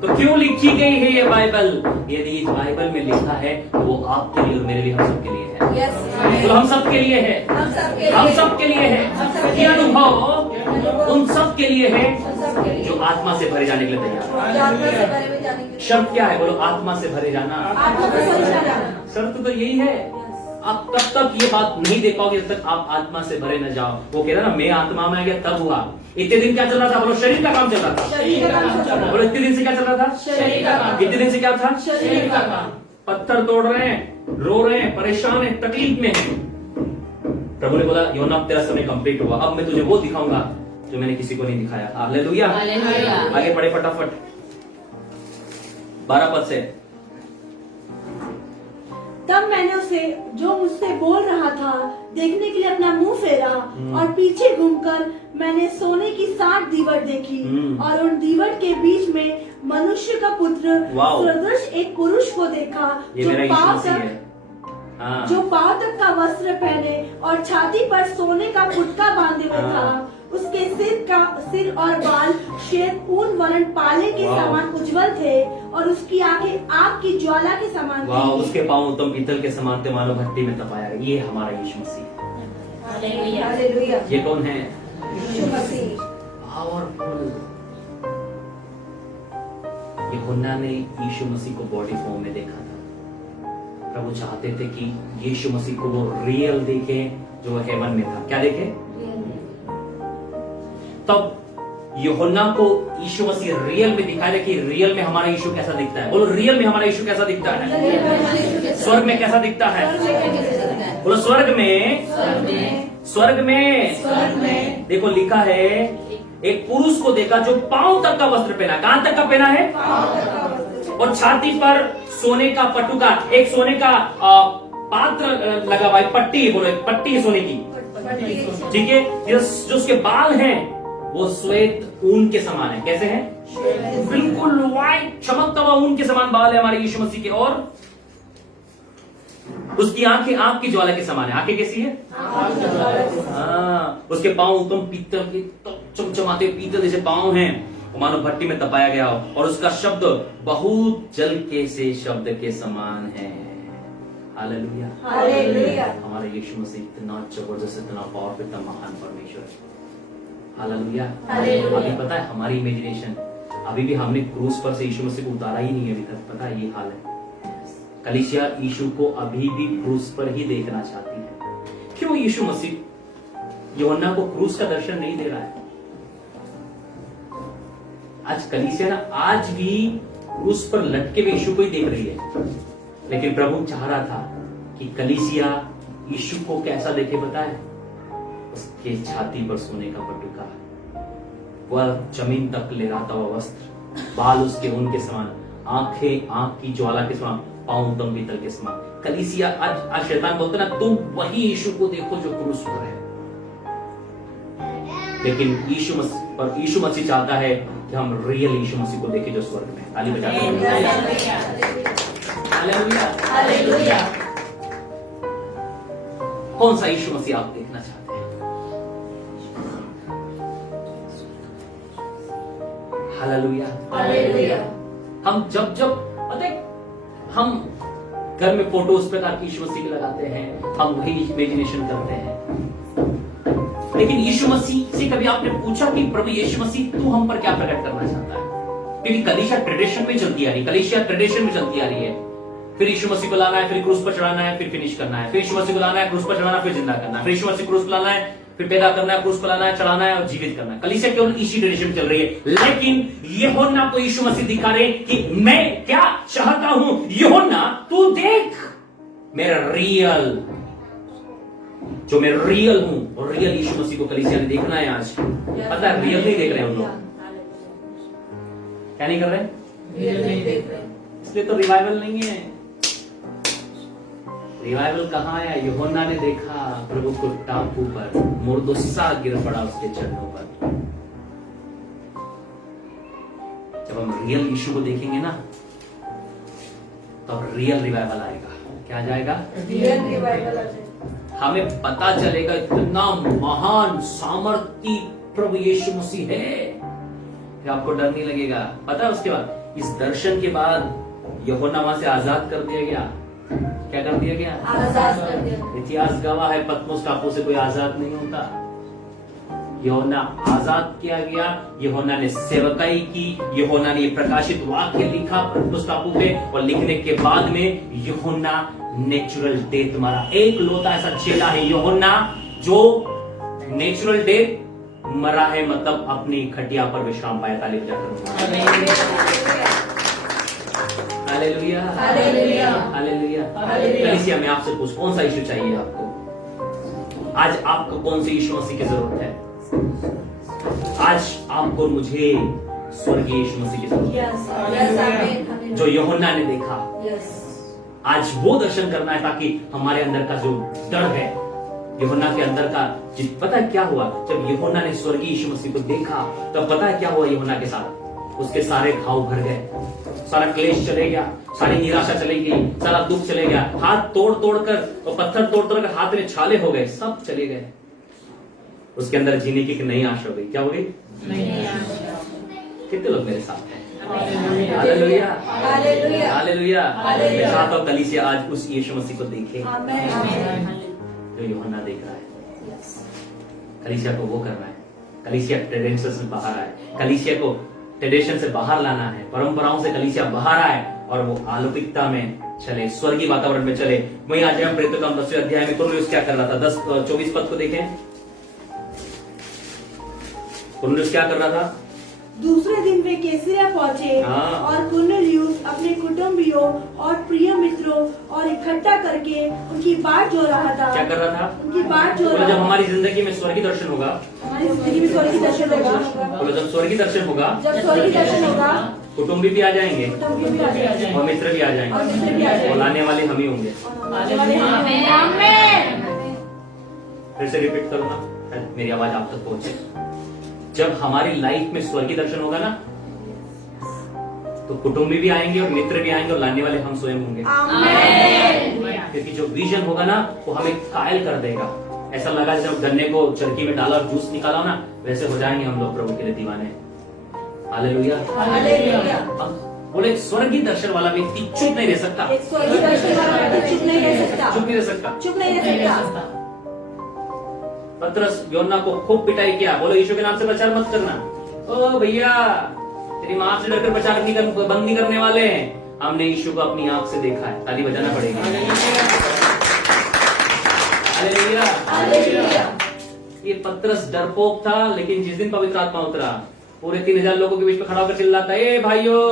तो क्यों लिखी गई है ये बाइबल? यदि इस बाइबल में लिखा है तो वो आपके लिए और मेरे लिए, हम सबके लिए है। Yes. तो हम सब के लिए है, हम सबके हम लिए सब के लिए है। ये अनुभव उन सब के लिए है जो आत्मा से भरे जाने के लिए तैयार जो आत्मा से भरे हुए जाने के है। लिए। शर्त क्या है? बोलो, आत्मा से भरे जाना। आत्मा से भरे जाना। शर्त तो यही है। आप तब तक ये बात नहीं देख पाओगे जब तक आप आत्मा से भरे न जाओ। वो कह रहा ना, मैं आत्मा में आ गया तब हुआ। इतने दिन क्या चल रहा था? बोलो, शरीर का काम चल रहा था। शरीर का काम चल रहा बोलो, इतने दिन से क्या चल रहा था? शरीर का काम। इतने दिन से क्या था? शरीर का काम। पत्थर तोड़ रहे हैं, रो रहे हैं, परेशान है, तकलीफ में है। प्रभु ने बोला, योना तेरा समय कंप्लीट हुआ, अब मैं तुझे वो दिखाऊंगा जो मैंने किसी को नहीं दिखाया। हालेलुया। हालेलुया। आगे पढ़े फटाफट 12 पद से। तब मैंने उसे जो मुझसे बोल रहा था देखने के लिए अपना मुंह फेरा और पीछे घूमकर मैंने सोने की 60 दीवार देखी और उन दीवार के बीच में मनुष्य का पुत्र वाओ। सदृश एक पुरुष को देखा ये जो मेरा यीशु पांव मसीह तक है। हाँ। जो पांव तक का वस्त्र पहने और छाती पर सोने का पुटका बांधे हुए था। उसके सिर और बाल श्वेत ऊन वर्ण पाले के वाह। समान उज्जवल थे और उसकी आंखें आग की ज्वाला के समान वाह, थी। उसके पांव उत्तम पीतल के समान थे, मानो भट्टी में तपाया गया। ये हमारा यीशु मसीह। हालेलुया। हालेलुया। ये कौन है? यीशु मसीह। पावरफुल। यूहन्ना ने यीशु मसीह को बॉडी फॉर्म में देखा था। प्रभु चाहते थे कि यीशु मसीह को वो रियल देखे जो हेवन में था। क्या देखे? तब यूहन्ना को यीशु मसीह रियल में दिखाया कि रियल में हमारा यीशु कैसा दिखता है। बोलो, रियल में हमारा यीशु कैसा दिखता है? स्वर्ग में कैसा दिखता है? बोलो, स्वर्ग में। स्वर्ग में देखो लिखा है, एक पुरुष को देखा जो पांव तक का वस्त्र पहना। कहां तक का पहना है? और छाती पर सोने का पटुका, एक सोने का पात्र लगा हुआ है, पट्टी। बोलो, एक पट्टी है सोने की, ठीक है। जो उसके बाल हैं वो श्वेत ऊन के समान है। कैसे हैं? बिल्कुल व्हाइट, चमकता हुआ ऊन के समान बाल है हमारे यीशु मसीह के। और उसकी आंखें आग की ज्वाला के समान है। आंखें कैसी है? हाँ। उसके पांव उत्तम पीतल के चमचमाते पीतल जैसे पांव हैं, मानो भट्टी में तपाया गया हो। और उसका शब्द बहुत जल के से शब्द के समान है। हालेलुया। हालेलुया। हमारा यीशु मसीह इतना जबरदस्त, इतना पावरफुल, इतना महान परमेश्वर है। हालेलुया। हालेलुया। अभी पता है हमारी इमेजिनेशन, अभी भी हमने क्रूस पर से यीशु मसीह को उतारा ही नहीं है अभी तक। पता है ये हाल है। कलीसिया यीशु को अभी भी क्रूस पर ही देखना चाहती है। क्यों यीशु मसीह यूहन्ना को क्रूस का दर्शन नहीं दे रहा है? आज कलीसिया ना आज भी क्रूस पर लटके हुए यीशु को ही देख रही है। लेकिन प्रभु चाह रहा था कि कलीसिया यीशु को कैसा देखे। पता है? उसके छाती पर सोने का पटुका, वह जमीन तक लहराता हुआ वस्त्र, बाल उसके ऊन के समान, आंखें आंख की ज्वाला के समान, पांव उत्तम पीतल के समान। कलीसिया आज शैतान बोलता ना, तुम वही यीशु को देखो जो क्रूस पर है। लेकिन यीशु मसीह चाहता है कि हम रियल यीशु मसीह को देखें जो स्वर्ग में है। ताली बजाते हैं। हालेलुया। कौन सा यीशु मसीह आप देखना चाहते हैं? हालेलुया। हम जब पता है, हम घर में फोटो उस प्रकार की यीशु मसीह की लगाते हैं, हम वही इमेजिनेशन करते हैं। लेकिन यीशु मसीह से कभी आपने पूछा कि प्रभु यीशु मसीह तू हम पर क्या प्रकट करना चाहता है? क्योंकि कलीसिया ट्रेडिशन में चलती आ रही है। फिर यीशु मसीह को लाना है, फिर क्रूस पर चढ़ाना है, फिर फिनिश करना है। फिर यीशु मसीह को लाना है, क्रूस पर चढ़ाना, फिर जिंदा करना है। फिर यीशु मसीह क्रूस पर लाना है, फिर पैदा करना है, क्रूस पर लाना है, चढ़ाना है और जीवित करना है। कलीसिया केवल इसी ट्रेडिशन में चल रही है। लेकिन यूहन्ना को यीशु मसीह दिखा रहे कि मैं क्या चाहता हूं। यूहन्ना, तू देख मेरा रियल, जो मैं रियल हूं। और रियल यीशु मसीह को कलीसिया ने देखना है आज। पता है, रियल नहीं देख रहे हैं हम लोग। क्या नहीं कर रहे? इसलिए तो रिवाइवल नहीं है। रिवाइवल कहाँ है? यूहन्ना ने देखा प्रभु को टापू पर, मुर्दोसा गिर पड़ा उसके चरणों पर। जब हम रियल यीशु को देखेंगे ना, तब रियल रिवाइवल आएगा। क्या जाएगा? रियल रिवाइवल आ जाएगा। हमें पता चलेगा इतना महान सामर्थी प्रभु यीशु मसीह है कि आपको डर नहीं लगेगा। पता है उसके बाद, इस दर्शन के बाद यूहन्ना वहां से आजाद कर दिया गया। क्या कर दिया गया? आजाद कर दिया। इतिहास गवाह है, पतमोस टापू से कोई आजाद नहीं होता। यूहन्ना आजाद किया गया, यूहन्ना ने सेवकाई की, यूहन्ना ने प्रकाशित वाक्य लिखा पतमोस टापू पे, और लिखने के बाद में यूहन्ना नेचुरल डेथ मरा। एक लौता ऐसा चेला है यूहन्ना जो नेचुरल डेथ मरा है, मतलब अपनी खटिया पर विश्राम पाया। ताली बजाकर हालेलुया, हालेलुया, हालेलुया। हालेलुया। कलीसिया में आपसे पूछ, कौन सा यीशु चाहिए आपको? आज आपको कौन से यीशु मसीह की जरूरत है? आज आपको और मुझे स्वर्गीय यीशु मसीह की जरूरत है, यस, आमीन, जो यूहन्ना ने देखा। यस, आज वो दर्शन करना है, ताकि हमारे अंदर का जो डर है, यूहन्ना के अंदर का, पता है क्या हुआ? जब यूहन्ना ने स्वर्गीय यीशु मसीह को देखा, तब पता है क्या हुआ यूहन्ना के साथ? उसके सारे घाव भर गए, सारा क्लेश चले गया, सारी निराशा चली गई, सारा दुख चले गया, हाथ तोड़ तोड़ कर और पत्थर तोड़ तोड़ कर हाथ में छाले हो गए, सब चले गए। उसके अंदर जीने की एक नई आशा हो गई। क्या हो गई? कितने लोग मेरे साथ हैं? Hallelujah, hallelujah, hallelujah. हालेलुया। मैं चाहता हूं कलीसिया आज उस यीशु मसीह को देखे आमीन, जो यूहन्ना देख रहा है। कलीसिया को वो करना है। कलीसिया ट्रेडिशन से बाहर आए, कलीसिया को ट्रेडिशन से बाहर लाना है, परंपराओं से कलीसिया बाहर आए और वो अलौकिकता में चले, स्वर्गीय वातावरण में चले। वहीं आज हम प्रेरितों का 10वें अध्याय में कुरनेलियुस क्या कर रहा था? 10-24 पद को देखें। कुरनेलियुस क्या कर रहा था? दूसरे दिन वे कैसरिया पहुंचे हाँ। और कुरनेलियुस अपने कुटुंबियों और प्रिय मित्रों और इकट्ठा करके उनकी बात जो रहा था। क्या कर रहा था? उनकी बात जो बोलो रहा जब था। हमारी जिंदगी में स्वर्गीय दर्शन होगा, हमारी जिंदगी में स्वर्गीय दर्शन होगा। बोलो जब स्वर्गीय दर्शन होगा, जब स्वर्गीय दर्शन होगा, कुटुंबी भी आ जाएंगे कुटुंबी भी आ जाएंगे और मित्र भी आ और जाएंगे, मित्र भी आ और जाएंगे लाने वाले हम ही होंगे। और आने वाले हम हैं। आमीन। फिर से रिपीट करूंगा, शायद मेरी आवाज आप तक पहुंचे। जब हमारी लाइफ में स्वर्गीय दर्शन होगा ना, तो कुटुंबी भी आएंगे और मित्र भी आएंगे और लाने वाले हम स्वयं होंगे। आमीन। क्योंकि जो विजन होगा ना, वो हमें कायल कर देगा। ऐसा लगा जब गन्ने को चरखी में डाला और जूस निकाला ना, वैसे हो जाएंगे हम लोग प्रभु के लिए दीवाने। Hallelujah, hallelujah. अब बोले स्वर्गीय दर्शन वाला व्यक्ति चुप नहीं रह सकता, एक स्वर्गीय दर्शन वाला व्यक्ति चुप नहीं रह सकता। चुप नहीं रह सकता। चुप नहीं रह सकता। पतरस यूहन्ना को खूब पिटाई किया, बोलो यीशु के नाम से प्रचार मत करना। ओ भैया, तेरी मां से डरकर प्रचार बंद नहीं करने वाले हैं। हमने यीशु को अपनी आंख से देखा है। ताली बजाना पड़ेगा। Hallelujah, hallelujah. ये पतरस डरपोक था, लेकिन जिस दिन पवित्र आत्मा उतरा, पूरे 3000 लोगों के बीच में खड़ा होकर चिल्लाता, ए भाइयों,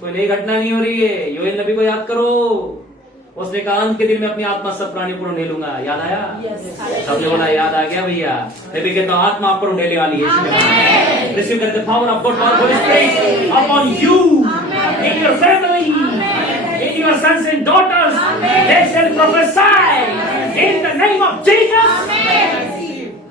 कोई नई घटना नहीं हो रही है, योएल नबी को याद करो। उसने कहा अंत के दिन में अपनी आत्मा सब प्राणियों पर उंडेल लूंगा। याद आया? सबने बोला याद आ गया भैया। मैं भी कहता हूं आत्मा आप पर उंडेलने वाली है। रिसीव कर द पावर ऑफ गॉड और Holy Spirit upon you, in your family, in your sons and daughters. They shall prophesy in the name of Jesus.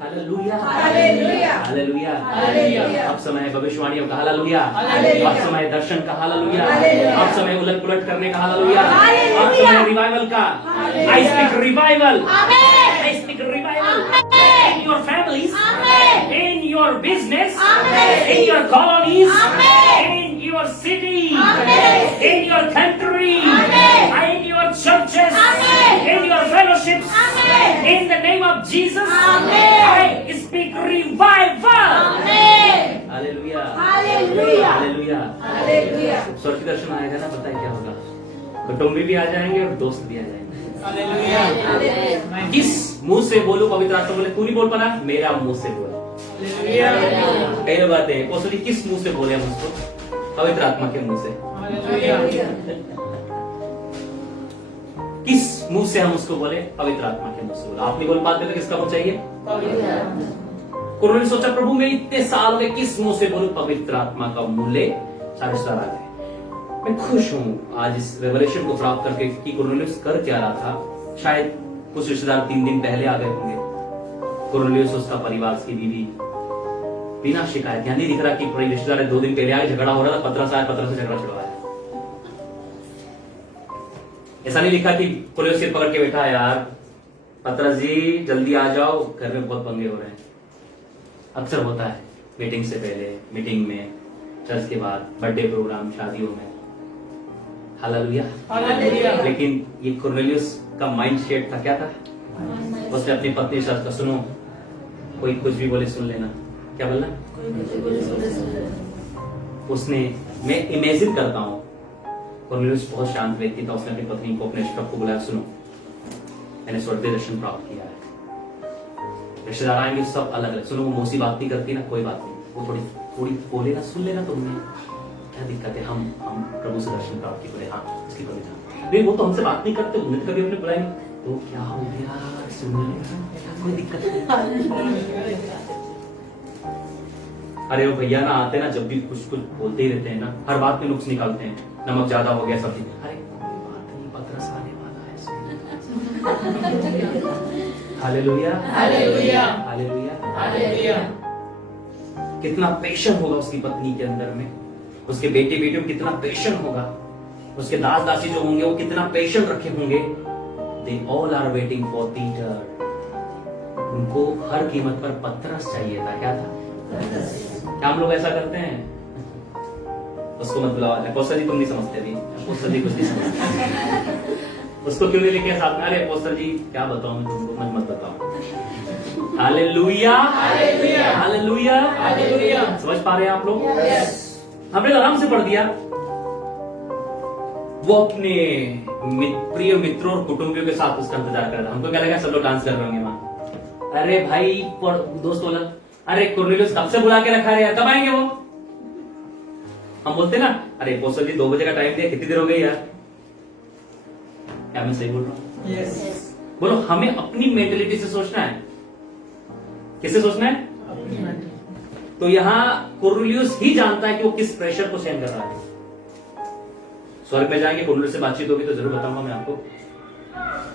Hallelujah, hallelujah, hallelujah, hallelujah. अब समय भविष्यवाणियों का हालेलुया, हालेलुया। अब समय दर्शन का hallelujah, hallelujah. अब समय उलट पुलट करने का हालेलुया, हालेलुया। अब समय रिवाइवल का। हालेलुया। आई स्पीक रिवाइवल, आमीन। आई स्पीक रिवाइवल आमीन। in your families, आमीन। in your business, आमीन। in your colonies, आमीन। in your city, आमीन। in your country, आमीन। in your churches, आमीन। in your fellowships, आमीन। in the name of Jesus. आमीन। I speak revival. आमीन। Hallelujah, hallelujah. हालेलुया। हालेलुया। स्वर्ग की दर्शन आएगा ना, पता है क्या होगा? कुटुंबी भी आ जाएंगे और दोस्त भी आ जाएंगे। हालेलुया। किस मुंह से बोलूं? पवित्र आत्मा बोले तू नहीं बोल पाना, मेरा मुंह से बोल। कई बातें हैं, वो सोची किस मुंह से बोले हम उसको? पवित्र आत्मा के मुंह से। किस मुंह से हम उसको बोले? पवित्र आत्मा के मुंह से बोले। आप नहीं बोल पाते तो किसका मुंह चाहिए? कुरनेलियुस सोचा प्रभु मैं इतने साल में किस मुंह से बोलूं? पवित्र आत्मा का मुंह ले। सारे रिश्तेदार आ गए। मैं खुश हूं आज इस रेवलेशन को प्राप्त करके कि कुरनेलियुस कर क्या रहा था। शायद कुछ रिश्तेदार 3 दिन पहले आ गए होंगे। कुरनेलियुस, उसका परिवार, उसकी बीवी बिना शिकायत, यहाँ नहीं दिख रहा कि रिश्तेदार 2 दिन पहले आए, झगड़ा हो रहा था, पतरस आया, पतरस से झगड़ा छुड़वाया। ऐसा नहीं लिखा कि कुरनेलियुस सिर पकड़ के बैठा, यार पतरस जी जल्दी आ जाओ, घर में बहुत पंगे हो रहे हैं। अक्सर होता है मीटिंग से पहले, मीटिंग में, चर्च के बाद, बर्थडे प्रोग्राम, शादियों में। हालेलुया। हालेलुया। लेकिन ये कुरनेलियुस का माइंड सेट था, क्या था? उसने अपनी पत्नी से कहा, सुनो, कोई कुछ भी बोले सुन लेना। क्या बोलना? उसने, मैं इमेजिन करता हूं, कुरनेलियुस बहुत शांत व्यक्ति था। उसने अपनी पत्नी को, अपने स्टाफ को बुलाया, सुनो, मैंने स्वर्गीय दर्शन प्राप्त किया है। रिश्तेदार आएंगे सब अलग अलग। सुनो, वो मौसी बात नहीं करती ना, कोई बात नहीं, वो थोड़ी थोड़ी बोले ना, सुन लेना तुमने, क्या दिक्कत है? हम प्रभु से दर्शन प्राप्त किए। हाँ, इसकी कोई नहीं, वो तो हमसे बात नहीं करते, उन्हें कभी अपने बुलाएंगे तो क्या हो गया, सुन लेना, कोई दिक्कत नहीं। अरे वो भैया ना आते ना, जब भी कुछ कुछ बोलते ही रहते हैं ना, हर बात में नुक्स निकालते हैं, नमक ज्यादा हो गया सब। अरे कोई बात नहीं, पतरस आने वाला है। Hallelujah, hallelujah, hallelujah, hallelujah. कितना पेशेंट होगा उसकी पत्नी के अंदर में, उसके बेटे बेटियों कितना पेशेंट होगा, उसके दास दासी जो होंगे वो कितना पेशेंट रखे होंगे। They all are waiting for Peter. उनको हर कीमत पर पतरस चाहिए था। क्या था? क्या हम लोग ऐसा करते हैं? उसको मत बुलाओ, अपोस्टल जी तुम नहीं समझते अभी, अपोस्टल जी कुछ नहीं समझते। उसको क्यों नहीं लेके साथ में? अरे अपोस्टल जी क्या बताऊं मैं तुमको, मत बताओ। Hallelujah, hallelujah, hallelujah, hallelujah. समझ पा रहे हैं आप लोग? यस। हमने आराम से पढ़ दिया। वो अपने प्रिय मित्रों और कुटुंबियों के साथ उसका इंतजार कर रहा था। हमको क्या लगा सब लोग डांस कर रहे होंगे वहां। अरे भाई दोस्त बोला, अरे कुरनेलियुस कब से बुला के रखा है यार, कब आएंगे वो? हम बोलते ना, अरे अपोस्टल जी 2 बजे का टाइम दिया, कितनी देर हो गई यार? क्या मैं सही बोल रहा हूँ? यस। बोलो, हमें अपनी मेंटेलिटी से सोचना है। किससे सोचना है? तो यहाँ कुरनेलियुस ही जानता है कि वो किस प्रेशर को सहन कर रहा है। स्वर्ग में जाएंगे, कुरनेलियुस से बातचीत होगी तो जरूर बताऊंगा मैं आपको।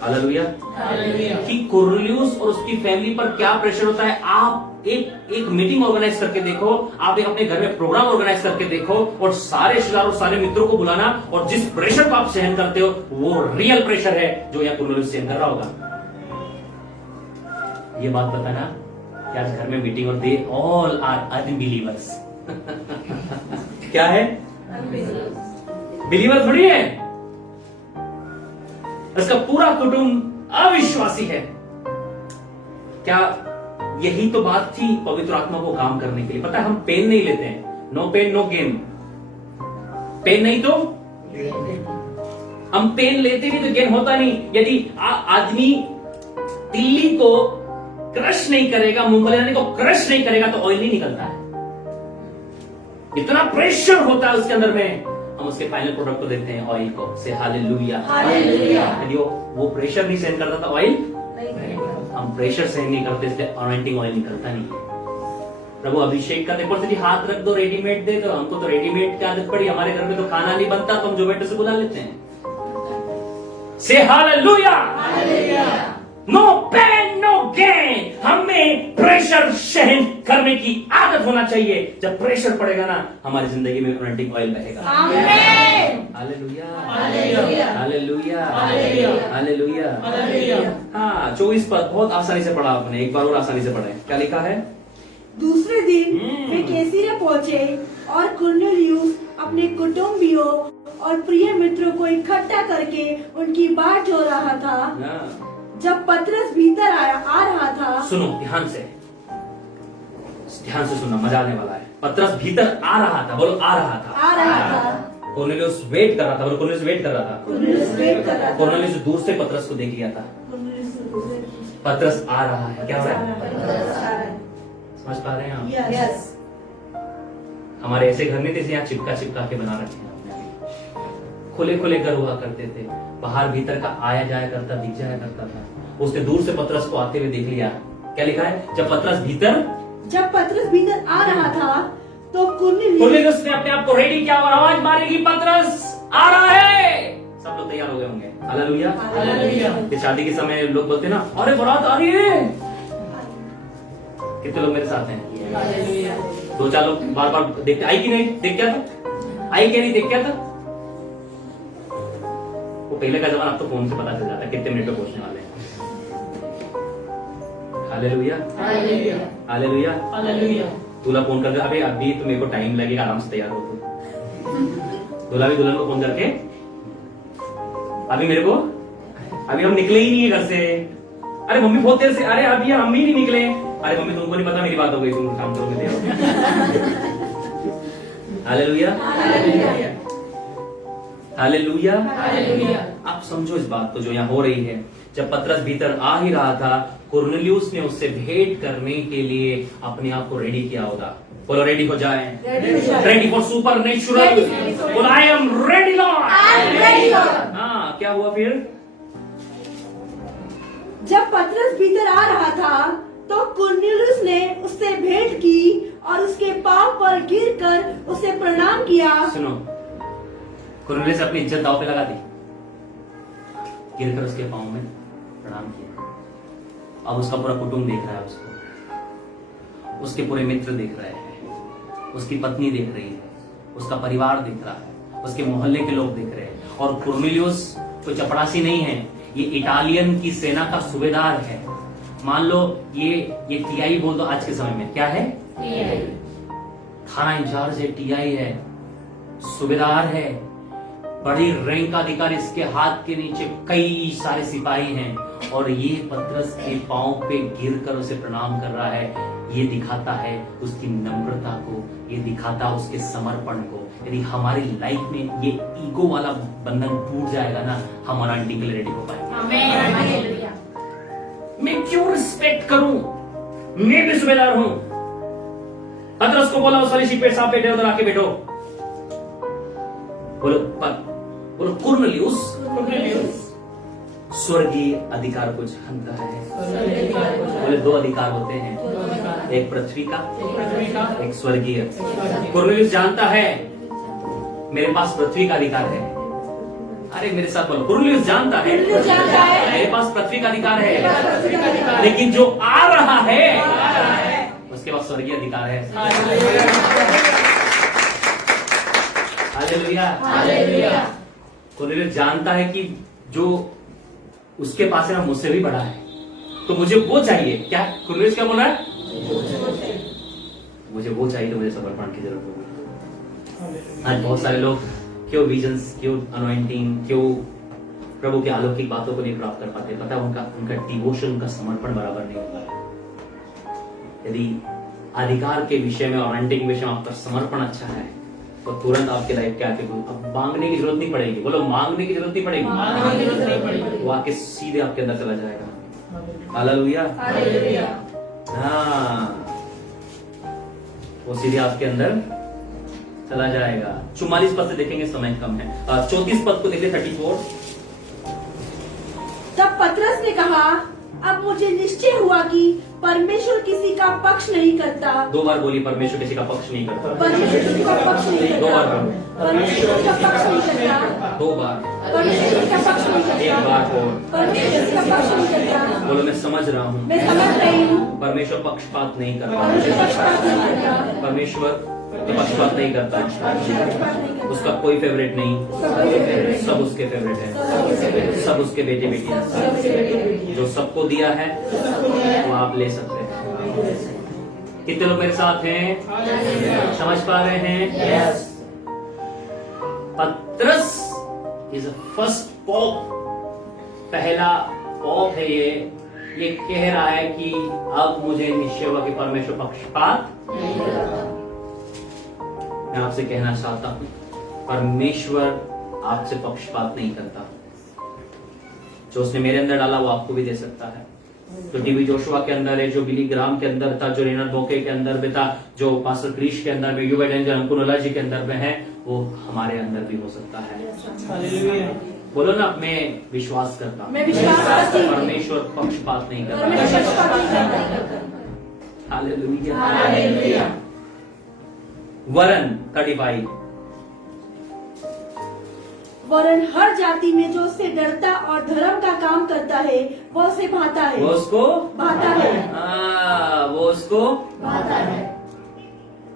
Hallelujah, hallelujah. कि कुरनेलियुस और उसकी फैमिली पर क्या प्रेशर होता है। आप एक मीटिंग ऑर्गेनाइज करके देखो, आप एक अपने घर में प्रोग्राम ऑर्गेनाइज करके देखो, और सारे रिश्तेदारों सारे मित्रों को बुलाना, और जिस प्रेशर को आप सहन करते हो वो रियल प्रेशर है जो यहाँ कुरनेलियुस सहन कर रहा होगा। ये बात बताना कि आज घर में मीटिंग और दे ऑल आर अनबिलीवर्स। क्या है? बिलीवर थोड़ी है, उसका पूरा कुटुंब अविश्वासी है। क्या यही तो बात थी पवित्र आत्मा को काम करने के लिए? पता है हम पेन नहीं लेते हैं, no pain no gain. Pain नहीं तो हम पेन लेते नहीं तो गेन होता नहीं। यदि आदमी तिल्ली को क्रश नहीं करेगा, मूंगफली को क्रश नहीं करेगा तो ऑयल नहीं निकलता है। इतना प्रेशर होता है उसके अंदर में, हम उसके फाइनल प्रोडक्ट को देते हैं, ऑयल को। से हालेलुया, हालेलुया। यदि वो प्रेशर नहीं सहन करता था, ऑयल हम प्रेशर सहन नहीं करते, इसलिए अनॉइंटिंग ऑयल निकलता नहीं। प्रभु अभिषेक का देखो जी, हाथ रख दो रेडीमेड दे दो। हमको तो रेडीमेड की आदत पड़ी, हमारे घर में तो खाना नहीं बनता तो हम जोमेटो से बुला लेते हैं। Say hallelujah, hallelujah. No pain no gain. हमें प्रेशर सहन करने की आदत होना चाहिए। जब प्रेशर पड़ेगा ना, हमारी जिंदगी में अनॉइंटिंग ऑयल बहेगा। आमीन। Hallelujah, hallelujah, hallelujah, hallelujah, hallelujah. Hallelujah. हाँ, 24 पद बहुत आसानी से पढ़ा आपने, एक बार और आसानी से पढ़े। क्या लिखा है? दूसरे दिन वे कैसरिया पहुंचे और कुरनेलियुस अपने कुटुंबियों और प्रिय मित्रों को इकट्ठा करके उनकी बात जो रहा था। हाँ। जब पतरस भीतर आ रहा था। सुनो ध्यान से सुनना, मजा आने वाला है। पतरस भीतर आ रहा था, बोलो आ रहा था। कुरनेलियुस वेट कर रहा था, बोलो कुरनेलियुस वेट कर रहा था। कुरनेलियुस दूर से पतरस को देख लिया था। पतरस आ रहा है, क्या हो रहा है? समझ पा रहे हैं आप? यस। हमारे ऐसे घर नहीं थे यहाँ चिपका के बना रखे हैं। खुले खुले घर हुआ करते थे, बाहर भीतर का आया जाया करता, दिख जाया करता था। उसने दूर से पतरस को आते हुए देख लिया। क्या लिखा है? जब पतरस भीतर आ रहा था तो कुरनेलियुस ने अपने आप को रेडी किया और आवाज मारेगी, पतरस आ रहा है। सब लोग तैयार हो गए होंगे। Hallelujah, hallelujah. शादी के समय लोग बोलते ना, अरे बारात आ रही है। कितने लोग मेरे साथ हैं? हालेलुया। 2-4 लोग बार बार देखते, आई कि नहीं देख क्या था, आई क्या नहीं देख क्या था। वो पहले का जमाना, अब तो फोन से पता चल जाता है कितने मिनट में पहुंचने वाले हैं। Hallelujah, hallelujah, hallelujah, hallelujah. दूल्हा फोन कर, अबे अभी तो मेरे को टाइम लगेगा, आराम से तैयार हो। तो दूल्हा भी दुल्हन को फोन करके अभी हम निकले ही नहीं है घर से। अरे मम्मी बहुत देर से, अरे अभी हम ही नहीं निकले। अरे मम्मी तुमको नहीं पता मेरी बात हो गई, तुम काम करोगे दे। Hallelujah, hallelujah. आप समझो इस बात को जो यहाँ हो रही है। जब पतरस भीतर आ ही रहा था, कुरनेलियुस ने उससे भेंट करने के लिए अपने आप को रेडी किया होगा। बोलो रेडी हो जाए, रेडी फॉर सुपर नेचुरल। बोलो आई एम रेडी लॉर्ड। हाँ, क्या हुआ फिर? जब पतरस भीतर आ रहा था तो कुरनेलियुस ने उससे भेंट की और उसके पांव पर गिरकर उसे प्रणाम किया। सुनो, कुरनेलियुस अपनी इज्जत दांव पे लगा दी, गिरकर उसके पांव में प्रणाम किया। अब उसका पूरा कुटुंब देख रहा है उसको, उसके पूरे मित्र देख रहे हैं, उसकी पत्नी देख रही है, उसका परिवार देख रहा है, उसके मोहल्ले के लोग देख रहे हैं। और कुरनेलियुस कोई चपड़ासी नहीं है, ये इटालियन की सेना का सूबेदार है। मान लो ये टीआई बोल दो आज के समय में, क्या है? थाना इंचार्ज है, टीआई है, सूबेदार है, बड़ी रैंक का अधिकारी, इसके हाथ के नीचे कई सारे सिपाही हैं। और ये पतरस के पांव पे गिरकर उसे प्रणाम कर रहा है। ये दिखाता है उसकी नम्रता को, ये दिखाता है उसके समर्पण को। यदि हमारी लाइफ में ये ईगो वाला बंधन टूट जाएगा ना, हम आंटी के लिए रेडी हो पाएंगे। मैं क्यों रिस्पेक्ट करूं? मैं भी सूबेदार हूं। पतरस को बोला उस वाली सीट पे, साहब बैठे उधर आके बैठो। बोलो कुरनेलियुस स्वर्गीय अधिकार को जानता है। बोले दो अधिकार होते हैं, एक पृथ्वी का, एक स्वर्गीय। कुरनेलियुस जानता है मेरे पास पृथ्वी का अधिकार है। अरे मेरे साथ बोलो, कुरनेलियुस जानता है मेरे पास पृथ्वी का अधिकार है, लेकिन जो आ रहा है उसके पास स्वर्गीय अधिकार है। हालेलुया। कुरनेलियुस जानता है कि जो उसके पास है ना मुझसे भी बड़ा है, तो मुझे वो चाहिए। क्या कुरनेलियुस क्या बोल रहा है? मुझे वो चाहिए, तो मुझे समर्पण की जरूरत होगी। आज बहुत सारे लोग क्यों विजन्स, क्यों अनॉइंटिंग, क्यों प्रभु के अलौकिक बातों को नहीं प्राप्त कर पाते? पता है उनका डिवोशन, उनका समर्पण बराबर नहीं होता। यदि अधिकार के विषय में और अनॉइंटिंग के विषय में आपका समर्पण अच्छा है, तो तुरंत आपके लाइफ के आके अब मांगने की जरूरत नहीं पड़ेगी। बोलो मांगने की जरूरत नहीं पड़ेगी, वो आके सीधे आपके अंदर चला जाएगा। हालेलुया। हाँ, वो सीधे आपके अंदर चला जाएगा। 44 पद से देखेंगे, समय कम है। 34 पद को देखिए, 34। तब पतरस ने कहा, अब मुझे निश्चय हुआ कि परमेश्वर किसी का पक्ष नहीं करता। 2 बार बोली, परमेश्वर किसी का पक्ष नहीं करता। परमेश्वर किसी का पक्ष नहीं करता। 2 बार बोलो, परमेश्वर किसी का पक्ष नहीं करता। 2 बार, परमेश्वर किसी का पक्ष नहीं करता। 1 बार बोल। परमेश्वर किसी का पक्ष नहीं करता। बोलो मैं समझ रहा हूँ, मैं समझ रही हूँ। परमेश्वर पक्षपात नहीं करता। परमेश्वर पक्षपात नहीं करता। परमेश्वर पक्षपात नहीं करता। पक्षपात नहीं करता। उसका कोई फेवरेट नहीं, उसका कोई फेवरेट नहीं। सब उसके फेवरेट है, सब उसके बेटे बेटियां। जो सबको दिया है वो आप ले सकते हैं। कितने लोग मेरे साथ हैं? समझ पा रहे हैं? पतरस इज फर्स्ट पॉप, पहला पॉप है ये कह रहा है कि अब मुझे निश्चय हुआ कि परमेश्वर पक्षपात नहीं करता। मैं आपसे कहना चाहता हूं, परमेश्वर आपसे पक्षपात नहीं करता। जो उसने मेरे अंदर डाला वो आपको भी दे सकता है। जो टीवी जोशुआ के अंदर है, जो बिली ग्राम के अंदर था, जो रेनर बोके के अंदर में था, जो पास्टर क्रिश के अंदर में, युवा डेंजर अंकुरला जी के अंदर में है, वो हमारे अंदर भी हो सकता है। बोलो ना, मैं विश्वास करता हूं, मैं विश्वास करती हूं। परमेश्वर पक्षपात नहीं करता। परमेश्वर पक्षपात नहीं करता। हालेलुया। हालेलुया। वरन 35, वरन हर जाति में जो उससे डरता और धर्म का काम करता है वो उसे भाता है। वो उसको भाता है। वो उसको भाता है।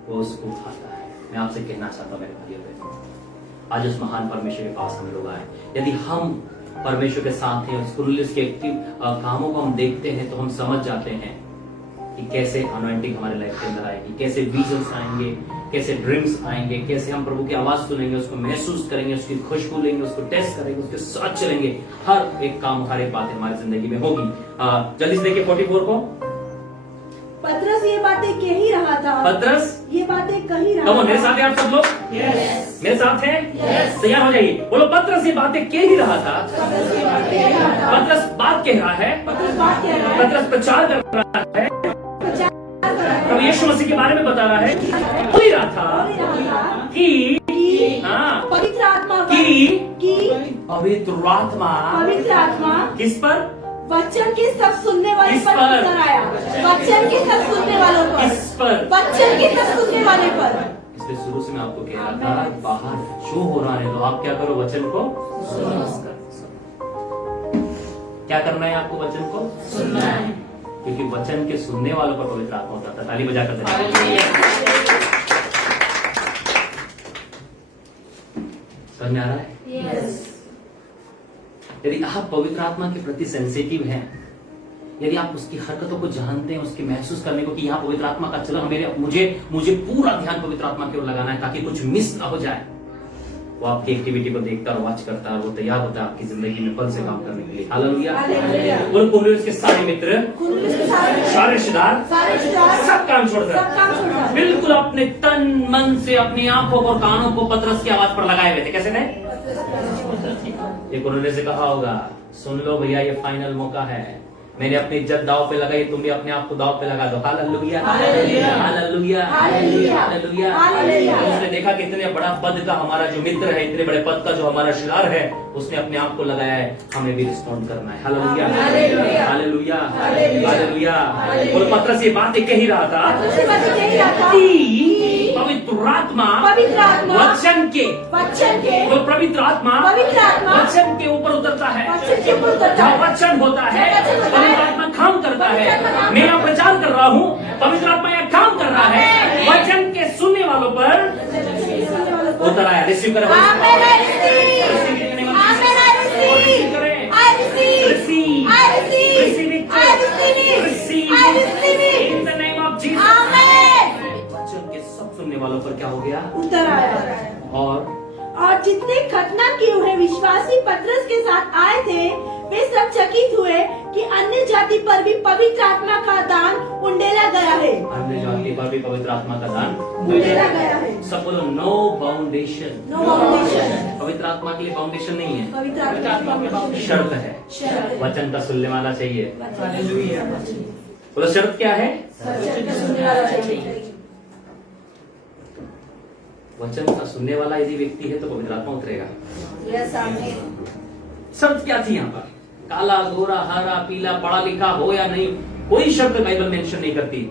वो उसको भाता है। मैं आपसे कहना चाहता हूँ मेरे भाइयों बहनों, आज उस महान परमेश्वर के पास हम लोग आए। यदि हम परमेश्वर के साथ हैं, कुरनेलियुस के एक्टिव कामों को हम देखते हैं, तो हम समझ जाते हैं कि कैसे अनॉइंटिंग हमारे लाइफ के अंदर आएगी, कैसे विजन्स आएंगे, कैसे ड्रीम्स आएंगे, कैसे हम प्रभु की आवाज सुनेंगे, उसको महसूस करेंगे, उसकी खुशबू लेंगे, उसको टेस्ट करेंगे, उसके साथ चलेंगे। हर एक काम, हर एक बात हमारी जिंदगी में होगी। जल्दी से देखिए 44 को। पतरस ये बातें कह ही रहा था। पतरस ये बातें कह ही रहा कम ऑन, मेरे था। साथ हैं आप सब लोग? Yes. मेरे साथ हैं? Yes. तैयार हो जाइए। बोलो, पतरस ये बातें कह ही रहा था। पतरस ये बात कह रहा था। पतरस बात कह रहा है, पतरस बात कह रहा है। पतरस प्रचार कर रहा है, प्रचार कर रहा है। प्रभु यीशु मसीह के बारे में बता रहा है। बोल ही रहा बोल था ही रहा था कि कि हाँ, पवित्र आत्मा पर- कि कि पवित्र आत्मा पवित्र आत्मा किस पर? वचन के सब सुनने वाले किस पर पर? उतर आया। वचन के सब सुनने वालों पर। किस पर? वचन के सब सुनने वाले पर। इसलिए शुरू से मैं आपको कह रहा था, बाहर शो हो रहा है तो आप क्या करो, वचन को क्या करना है आपको? वचन को सुनना है। क्योंकि वचन के सुनने वालों पर पवित्र आत्मा होता था। ताली बजाकर धन्यवाद। समझ में आ रहा है? Yes. यदि आप पवित्र आत्मा के प्रति सेंसिटिव हैं, यदि आप उसकी हरकतों को जानते हैं, उसकी महसूस करने को कि यहाँ पवित्र आत्मा का चलन, मुझे पूरा ध्यान पवित्र आत्मा की ओर लगाना है ताकि कुछ मिस ना हो जाए, वो आपकी एक्टिविटी को देखता और वॉच करता है, वो तैयार होता है आपकी जिंदगी में बल से काम करने के लिए। हालेलुया। हालेलुया। बोलो, कुरिन्थियों के सारे मित्र, कुरिन्थियों के सारे रिश्तेदार, सारे रिश्तेदार सब काम छोड़कर, सब काम छोड़कर बिल्कुल अपने तन मन से अपनी आंखों और कानों को पतरस की आवाज पर लगाए हुए थे। कैसे थे? एक उन्होंने से कहा होगा, सुन लो भैया, ये फाइनल मौका है, मैंने अपनी इज्जत दाव पे लगाई, तुम भी अपने आप को दाव पे लगा दो। Hallelujah, hallelujah, hallelujah, hallelujah, hallelujah. Hallelujah. उसने देखा कि इतने बड़ा पद का हमारा जो मित्र है, इतने बड़े पद का जो हमारा रिश्तेदार है, उसने अपने आप को लगाया है, हमें भी रिस्पॉन्ड करना है। Hallelujah, hallelujah, hallelujah, hallelujah, hallelujah. Hallelujah. और पतरस ये बातें कह ही रहा था पतरस ये बातें कह ही रहा था कि पवित्र आत्मा वचन के वो पवित्र आत्मा वचन के ऊपर उतरता है। वचन के ऊपर उतरता है। जहाँ वचन होता है, जहाँ वचन होता है, पवित्र आत्मा काम करता है। पवित्र आत्मा मैं यहाँ प्रचार कर रहा हूँ, पवित्र आत्मा यहाँ काम कर रहा है, वचन के सुनने वालों पर उतर आया। रिसीव करें, इन द नेम ऑफ जीसस। वचन के सब सुनने वालों पर क्या हो गया? उतर आया। और जितने खतना किए हुए विश्वासी पतरस के साथ आए थे, वे सब चकित हुए कि अन्य जाति पर भी पवित्र आत्मा का दान उंडेला गया है। अन्य जाति पर भी पवित्र आत्मा का दान उंडेला गया है। सब बोलो, नो फाउंडेशन। No foundation. पवित्र आत्मा के लिए फाउंडेशन नहीं है, पवित्र आत्मा का शर्त है। शर्त है। वचन का सुनने वाला चाहिए। हालेलुया। बोलो, शर्त क्या है? वचन का सुनने वाला चाहिए। वचन का सुनने वाला यदि व्यक्ति है तो पवित्र आत्मा उतरेगा। यस, आमीन। शर्त क्या थी यहाँ पर? काला, गोरा, हरा, पीला, पढ़ा लिखा हो या नहीं, कोई शर्त बाइबल मेंशन नहीं करती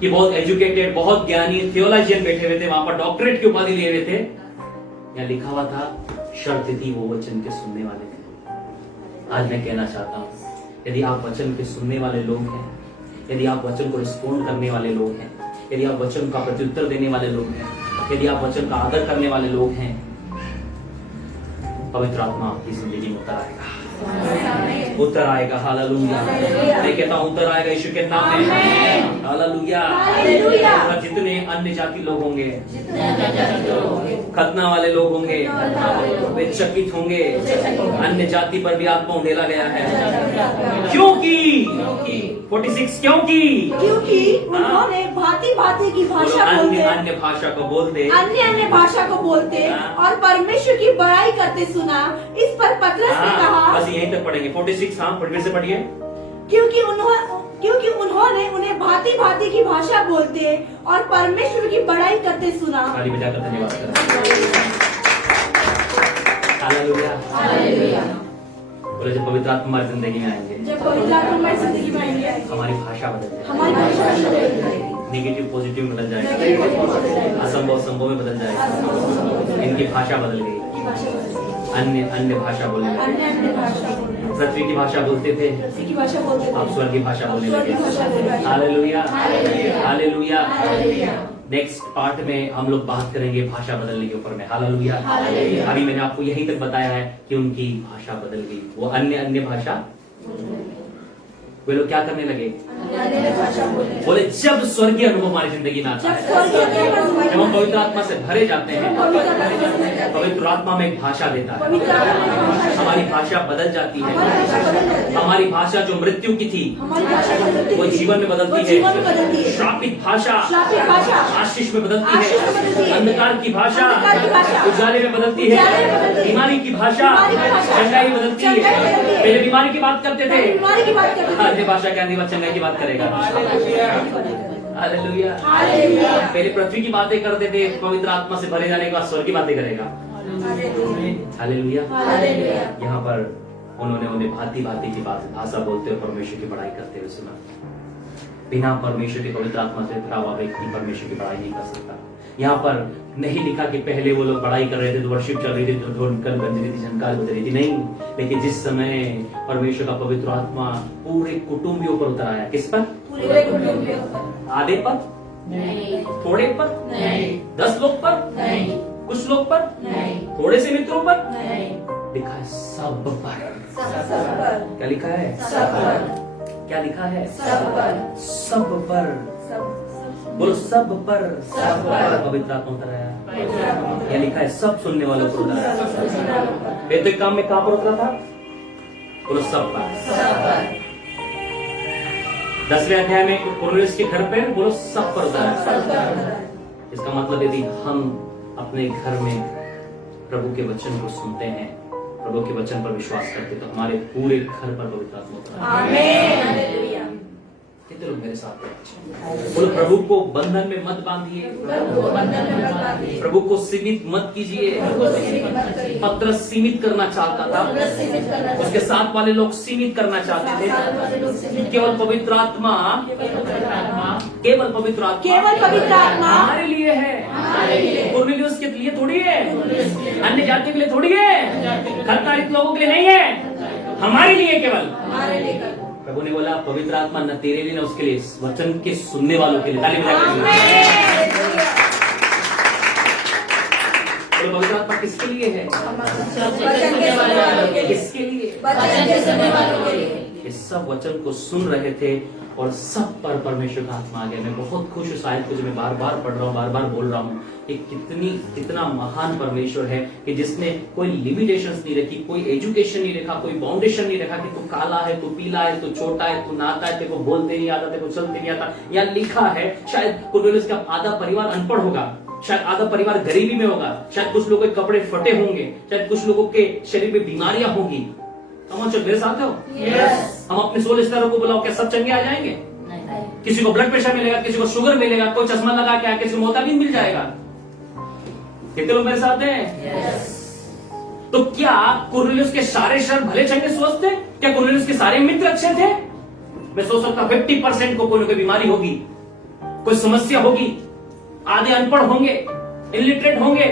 कि बहुत एजुकेटेड, बहुत ज्ञानी थियोलॉजियन बैठे हुए थे, वहां पर डॉक्टरेट की उपाधि लिए हुए थे। यहाँ लिखा हुआ था, शर्त थी, वो वचन के सुनने वाले थे। आज मैं कहना चाहता हूँ, यदि आप वचन के सुनने वाले लोग हैं, यदि आप वचन को रिस्पॉन्ड करने वाले लोग हैं, यदि आप वचन का प्रत्युत्तर देने वाले लोग हैं, यदि आप वचन का आदर करने वाले लोग हैं, पवित्र आत्मा आपकी जिंदगी में उतर आएगा, उतर आएगा। हालेलुया। मैं कहता हूँ उतर आएगा यीशु के नाम में। हालेलुया। और जितने अन्य जाति लोग होंगे, खतना वाले लोग होंगे, वे चकित होंगे। अन्य जाति पर भी आत्मा उंडेला गया है। क्योंकि 46 क्योंकि उन्होंने भांति भांति की भाषा बोलते, अन्य भाषा को बोलते, अन्य भाषा को बोलते और परमेश्वर की बड़ाई करते सुना। इस पर पतरस ने कहा, बस यहीं तक पढ़ेंगे 46। हाँ, फिर से पढ़िए। क्योंकि उन्होंने उन्हें भांति भांति की भाषा बोलते और परमेश्वर की बड़ाई करते सुना। ताली बजाकर धन्यवाद करें। हालेलुया। बोले, जब पवित्र आत्मा हमारी जिंदगी में आएंगे, जब पवित्र आत्मा हमारी जिंदगी में आएंगे, हमारी भाषा बदल जाएगी, हमारी भाषा बदल जाएगी, नेगेटिव पॉजिटिव में बदल जाएगा, असंभव संभव में बदल जाएगा। इनकी भाषा बदल गई, अन्य भाषा बोलने लगे। अन्य भाषा बोलते, पृथ्वी की भाषा बोलते थे, पृथ्वी की भाषा बोलते थे, आप स्वर्ग की भाषा बोलने स्वर्ग की भाषा बोलने लगे। लगे। Hallelujah, hallelujah, hallelujah. Next part में हम लोग बात करेंगे भाषा बदलने के ऊपर में। हालेलुया। हालेलुया। अभी मैंने आपको यहीं तक बताया है कि उनकी भाषा बदल गई, वो अन्य भाषा वे लोग क्या करने लगे? अन्य भाषा बोलने बोले जब स्वर्गीय अनुभव हमारी जिंदगी में आता जब है, स्वर्गीय अनुभव जब हम पवित्र आत्मा से भरे जाते हैं, पवित्र आत्मा से पवित्र आत्मा में एक भाषा देता है, पवित्र आत्मा में भाषा हमारी भाषा बदल जाती हमारी है। भाषा बदल जाती है। हमारी भाषा जो मृत्यु की थी हमारी भाषा बदलती वो है। जीवन में वो बदलती जीवन में बदलती है। है। श्रापित भाषा श्रापित भाषा आशीष में बदलती आशीष में बदलती है। है। अंधकार की भाषा अंधकार की भाषा उजाले में बदलती उजाले में बदलती है। है। बीमारी की भाषा बीमारी की भाषा चंगाई में बदलती है। चंगाई में बदलती है। पहले बीमारी की बात करते पहले थे, बीमारी की बात करते थे। अन्य भाषा के अन्य बात चंगाई की बात करेगा। हालेलुया। हालेलुया। पहले पृथ्वी की बातें करते थे, पवित्र आत्मा से भरे जाने के बाद स्वर्ग की बातें करेगा। हालेलुया। हालेलुया। यहाँ पर उन्होंने उन्हें भांति भांति की भाषा बोलते हुए परमेश्वर की बड़ाई करते हुए सुना। बिना परमेश्वर के पवित्र आत्मा से भरा हुआ व्यक्ति परमेश्वर की बड़ाई नहीं कर सकता। यहाँ पर नहीं लिखा कि पहले वो लोग बड़ाई कर रहे थे तो वर्शिप चल रही थी, तो ढोलकल बज रही थी, झनकार बज रही थी, नहीं। लेकिन जिस समय परमेश्वर का पवित्र आत्मा पूरे कुटुंबियों पर उतर आया, किस पर? पूरे कुटुंबियों पर। आधे पर? नहीं, थोड़े पर? नहीं, 10 लोग पर? नहीं, कुछ लोग पर? नहीं, थोड़े से मित्रों पर? नहीं, लिखा है सब पर। सब पर। क्या लिखा है? सब पर। क्या लिखा है? सब पर। सब पर। सब बोलो सब पर। सब पर। पवित्र आत्मा उतर आया। क्या लिखा है? सब सुनने वालों पर उतर आया। वेद के काम में कहां पर उतरा था? बोलो सब पर। सब पर। 10वें अध्याय में कुरनेलियुस के घर पे, बोलो सब पर उतरा है। सब पर। इसका मतलब यदि हम अपने घर में प्रभु के वचन को सुनते हैं, प्रभु के वचन पर विश्वास करते, तो हमारे पूरे घर पर पवित्र आत्मा उतरा है। आमीन। हालेलुया। कितने लोग मेरे साथ हैं? बोलो प्रभु को बंधन में मत बांधिए, बंधन में मत बांधिए। प्रभु को सीमित मत कीजिए। प्रभु को सीमित मत करिए। पतरस सीमित करना चाहता था, पतरस सीमित करना चाहता उसके साथ वाले लोग सीमित करना चाहते साथ वाले लोग थे। सीमित केवल पवित्र आत्मा, पवित्र आत्मा केवल पवित्र आत्मा, केवल पवित्र आत्मा हमारे लिए है, हमारे लिए। कुरनेलियुस के लिए थोड़ी है, अन्य जाति के लिए थोड़ी है, खतनारित लोगों के लिए नहीं है, हमारे लिए केवल। हमारे लिए कर। प्रभु ने बोला पवित्र आत्मा न तेरे लिए न उसके लिए, वचन के सुनने वालों के लिए। ताली बजा के आमीन। बोलो पवित्र आत्मा किसके लिए है? वचन के सुनने वालों के लिए। किसके लिए? वचन के सुनने वालों के लिए। ये सब वचन को सुन रहे थे और सब पर परमेश्वर का आत्मा आ गया। मैं बहुत खुश उस आयत को जो मैं बार बार पढ़ रहा हूँ, बार बार बोल रहा हूँ। ये कितना महान परमेश्वर है कि जिसने कोई लिमिटेशंस नहीं रखी, कोई एजुकेशन नहीं रखा, कोई बाउंडेशन नहीं रखा कि तू काला है, तू पीला है, तू छोटा है, तू नाता है, तेरे को बोलते नहीं आता, तेरे को चलते नहीं आता। यहाँ लिखा है, शायद कुरनेलियुस का आधा परिवार अनपढ़ होगा, शायद आधा परिवार गरीबी में होगा, शायद कुछ लोगों के कपड़े फटे होंगे, शायद कुछ लोगों के शरीर में बीमारियां होंगी। मेरे साथ हो? यस। हम अपने सोल स्टारों को बुलाओ, क्या सब चंगे आ जाएंगे? नहीं, किसी को ब्लड प्रेशर मिलेगा, किसी को शुगर मिलेगा, कोई चश्मा लगा के आया, किसी को मोताबिन मिल जाएगा। कितने लोग मेरे साथ हैं? यस, तो क्या कुरनेलियुस के सारे शहर भले चंगे स्वस्थ थे? क्या कुरनेलियुस के सारे मित्र अच्छे थे? मैं सोच सकता 50% को कोई ना कोई बीमारी होगी, कोई समस्या होगी, आधे अनपढ़ होंगे, इलिटरेट होंगे,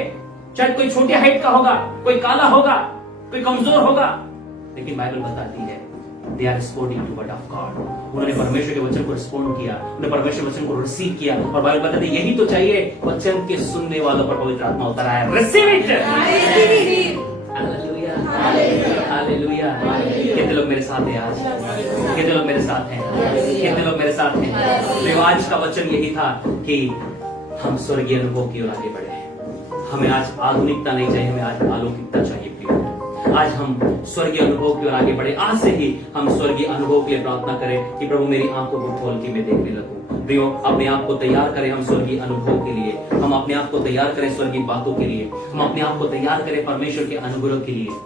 शायद कोई छोटी हाइट का होगा, कोई काला होगा, कोई कमजोर होगा। लेकिन बाइबल बताती है they are responding to word of God। उन्होंने परमेश्वर के वचन को रिस्पॉन्ड किया, उन्होंने परमेश्वर के वचन को रिसीव किया। और बाइबल बताती है यही तो चाहिए, वचन के सुनने वालों पर पवित्र आत्मा उतर आया। Receive it. Hallelujah, hallelujah. कितने लोग मेरे साथ हैं आज? कितने लोग मेरे साथ हैं? कितने लोग मेरे साथ हैं? तो आज का वचन यही था कि हम स्वर्गीय अनुभव की ओर आगे बढ़े। हमें आज आधुनिकता नहीं चाहिए, हमें आज अलौकिकता चाहिए। आज हम स्वर्गीय अनुभव की ओर आगे बढ़े। आज से ही हम स्वर्गीय अनुभव के लिए प्रार्थना करें कि प्रभु मेरी आंखों को खोल के मैं देखने लगूं। प्रियो, अपने आप को तैयार करें हम स्वर्गीय अनुभव के लिए। हम अपने आप को तैयार करें स्वर्गीय बातों के लिए। हम अपने आप को तैयार करें परमेश्वर के अनुग्रह के लिए।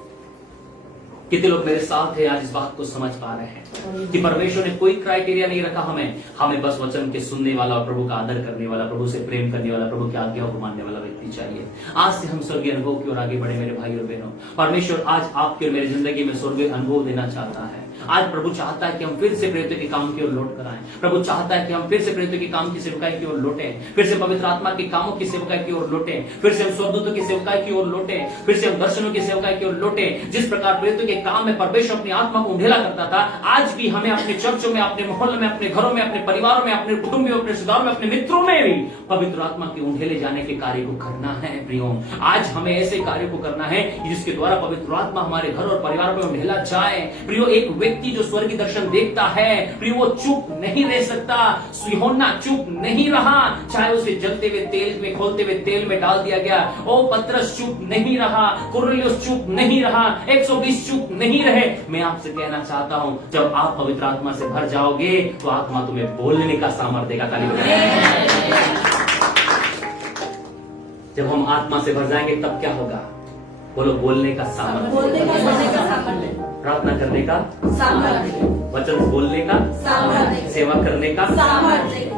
कितने लोग मेरे साथ हैं आज इस बात को समझ पा रहे हैं कि परमेश्वर ने कोई क्राइटेरिया नहीं रखा हमें बस वचन के सुनने वाला और प्रभु का आदर करने वाला, प्रभु से प्रेम करने वाला, प्रभु की आज्ञाओं को मानने वाला व्यक्ति चाहिए। आज से हम स्वर्गीय अनुभव की ओर आगे बढ़े मेरे भाई और बहनों। परमेश्वर आज आपकी और मेरी जिंदगी में स्वर्गीय अनुभव देना चाहता है। आज प्रभु चाहता है कि हम फिर से प्रेरितों के काम की ओर लौट कर आए। प्रभु चाहता है कि हम फिर से प्रेरितों के काम की सेवकाई की ओर लौटें, फिर से पवित्र आत्मा के कामों की सेवकाई की ओर लौटें, फिर से हम स्वर्गदूतों की सेवकाई की ओर लौटें, फिर से हम दर्शनों की सेवकाई की ओर लौटें। जिस प्रकार प्रेरितों के काम में परमेश्वर अपनी आत्मा को उंडेला करता था, आज भी हमें अपने चर्चों में, अपने मोहल्लों में, अपने घरों में, अपने परिवारों में, अपने कुटुंबियों, अपने रिश्तेदारों में, अपने मित्रों में भी पवित्र आत्मा के उंडेले जाने के कार्य को करना है। प्रियो, आज हमें ऐसे कार्य को करना है जिसके द्वारा पवित्र आत्मा हमारे घर और परिवार में उंडेला जाए। प्रियो, एक व्यक्ति जो स्वर्गीय दर्शन देखता है प्रिय वो चुप नहीं रह सकता। यूहन्ना चुप नहीं रहा, चाहे उसे जलते हुए तेल में खोलते हुए तेल में डाल दिया गया। ओ पतरस चुप नहीं रहा, कुरनेलियुस चुप नहीं रहा, 120 चुप नहीं रहे। मैं आपसे कहना चाहता हूं जब आप पवित्र आत्मा से भर जाओगे तो आत्मा तुम्हें बोलने का सामर्थ्य देगा। ताली बजाएं। जब हम आत्मा से भर जाएंगे तब क्या होगा? बोलो, बोलने का सामर्थ्य, बोलने का सामर्थ्य, प्रार्थना करने का सामर्थ्य, वचन बोलने का सामर्थ्य, सेवा करने का सामर्थ्य।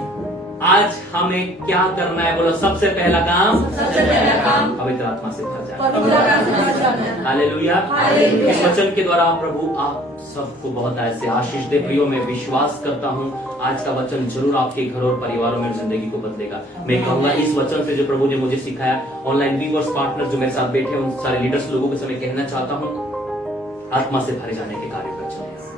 आज हमें क्या करना है? बोलो, सबसे पहला काम सबसे पहला काम पवित्र आत्मा से भर जाए। पवित्र आत्मा से भर जाना है। हालेलुया। हालेलुया। इस वचन के द्वारा प्रभु आप सबको बहुत ऐसे आशीष दे। प्रियो, मैं विश्वास करता हूँ आज का वचन जरूर आपके घर और परिवारों में जिंदगी को बदलेगा। मैं कहूंगा इस वचन से जो प्रभु ने मुझे सिखाया, ऑनलाइन वीवर्स पार्टनर जो मेरे साथ बैठे हैं उन सारे लीडर्स लोगों के समय कहना चाहता हूँ, आत्मा से भरे जाने के कार्य पर चलें।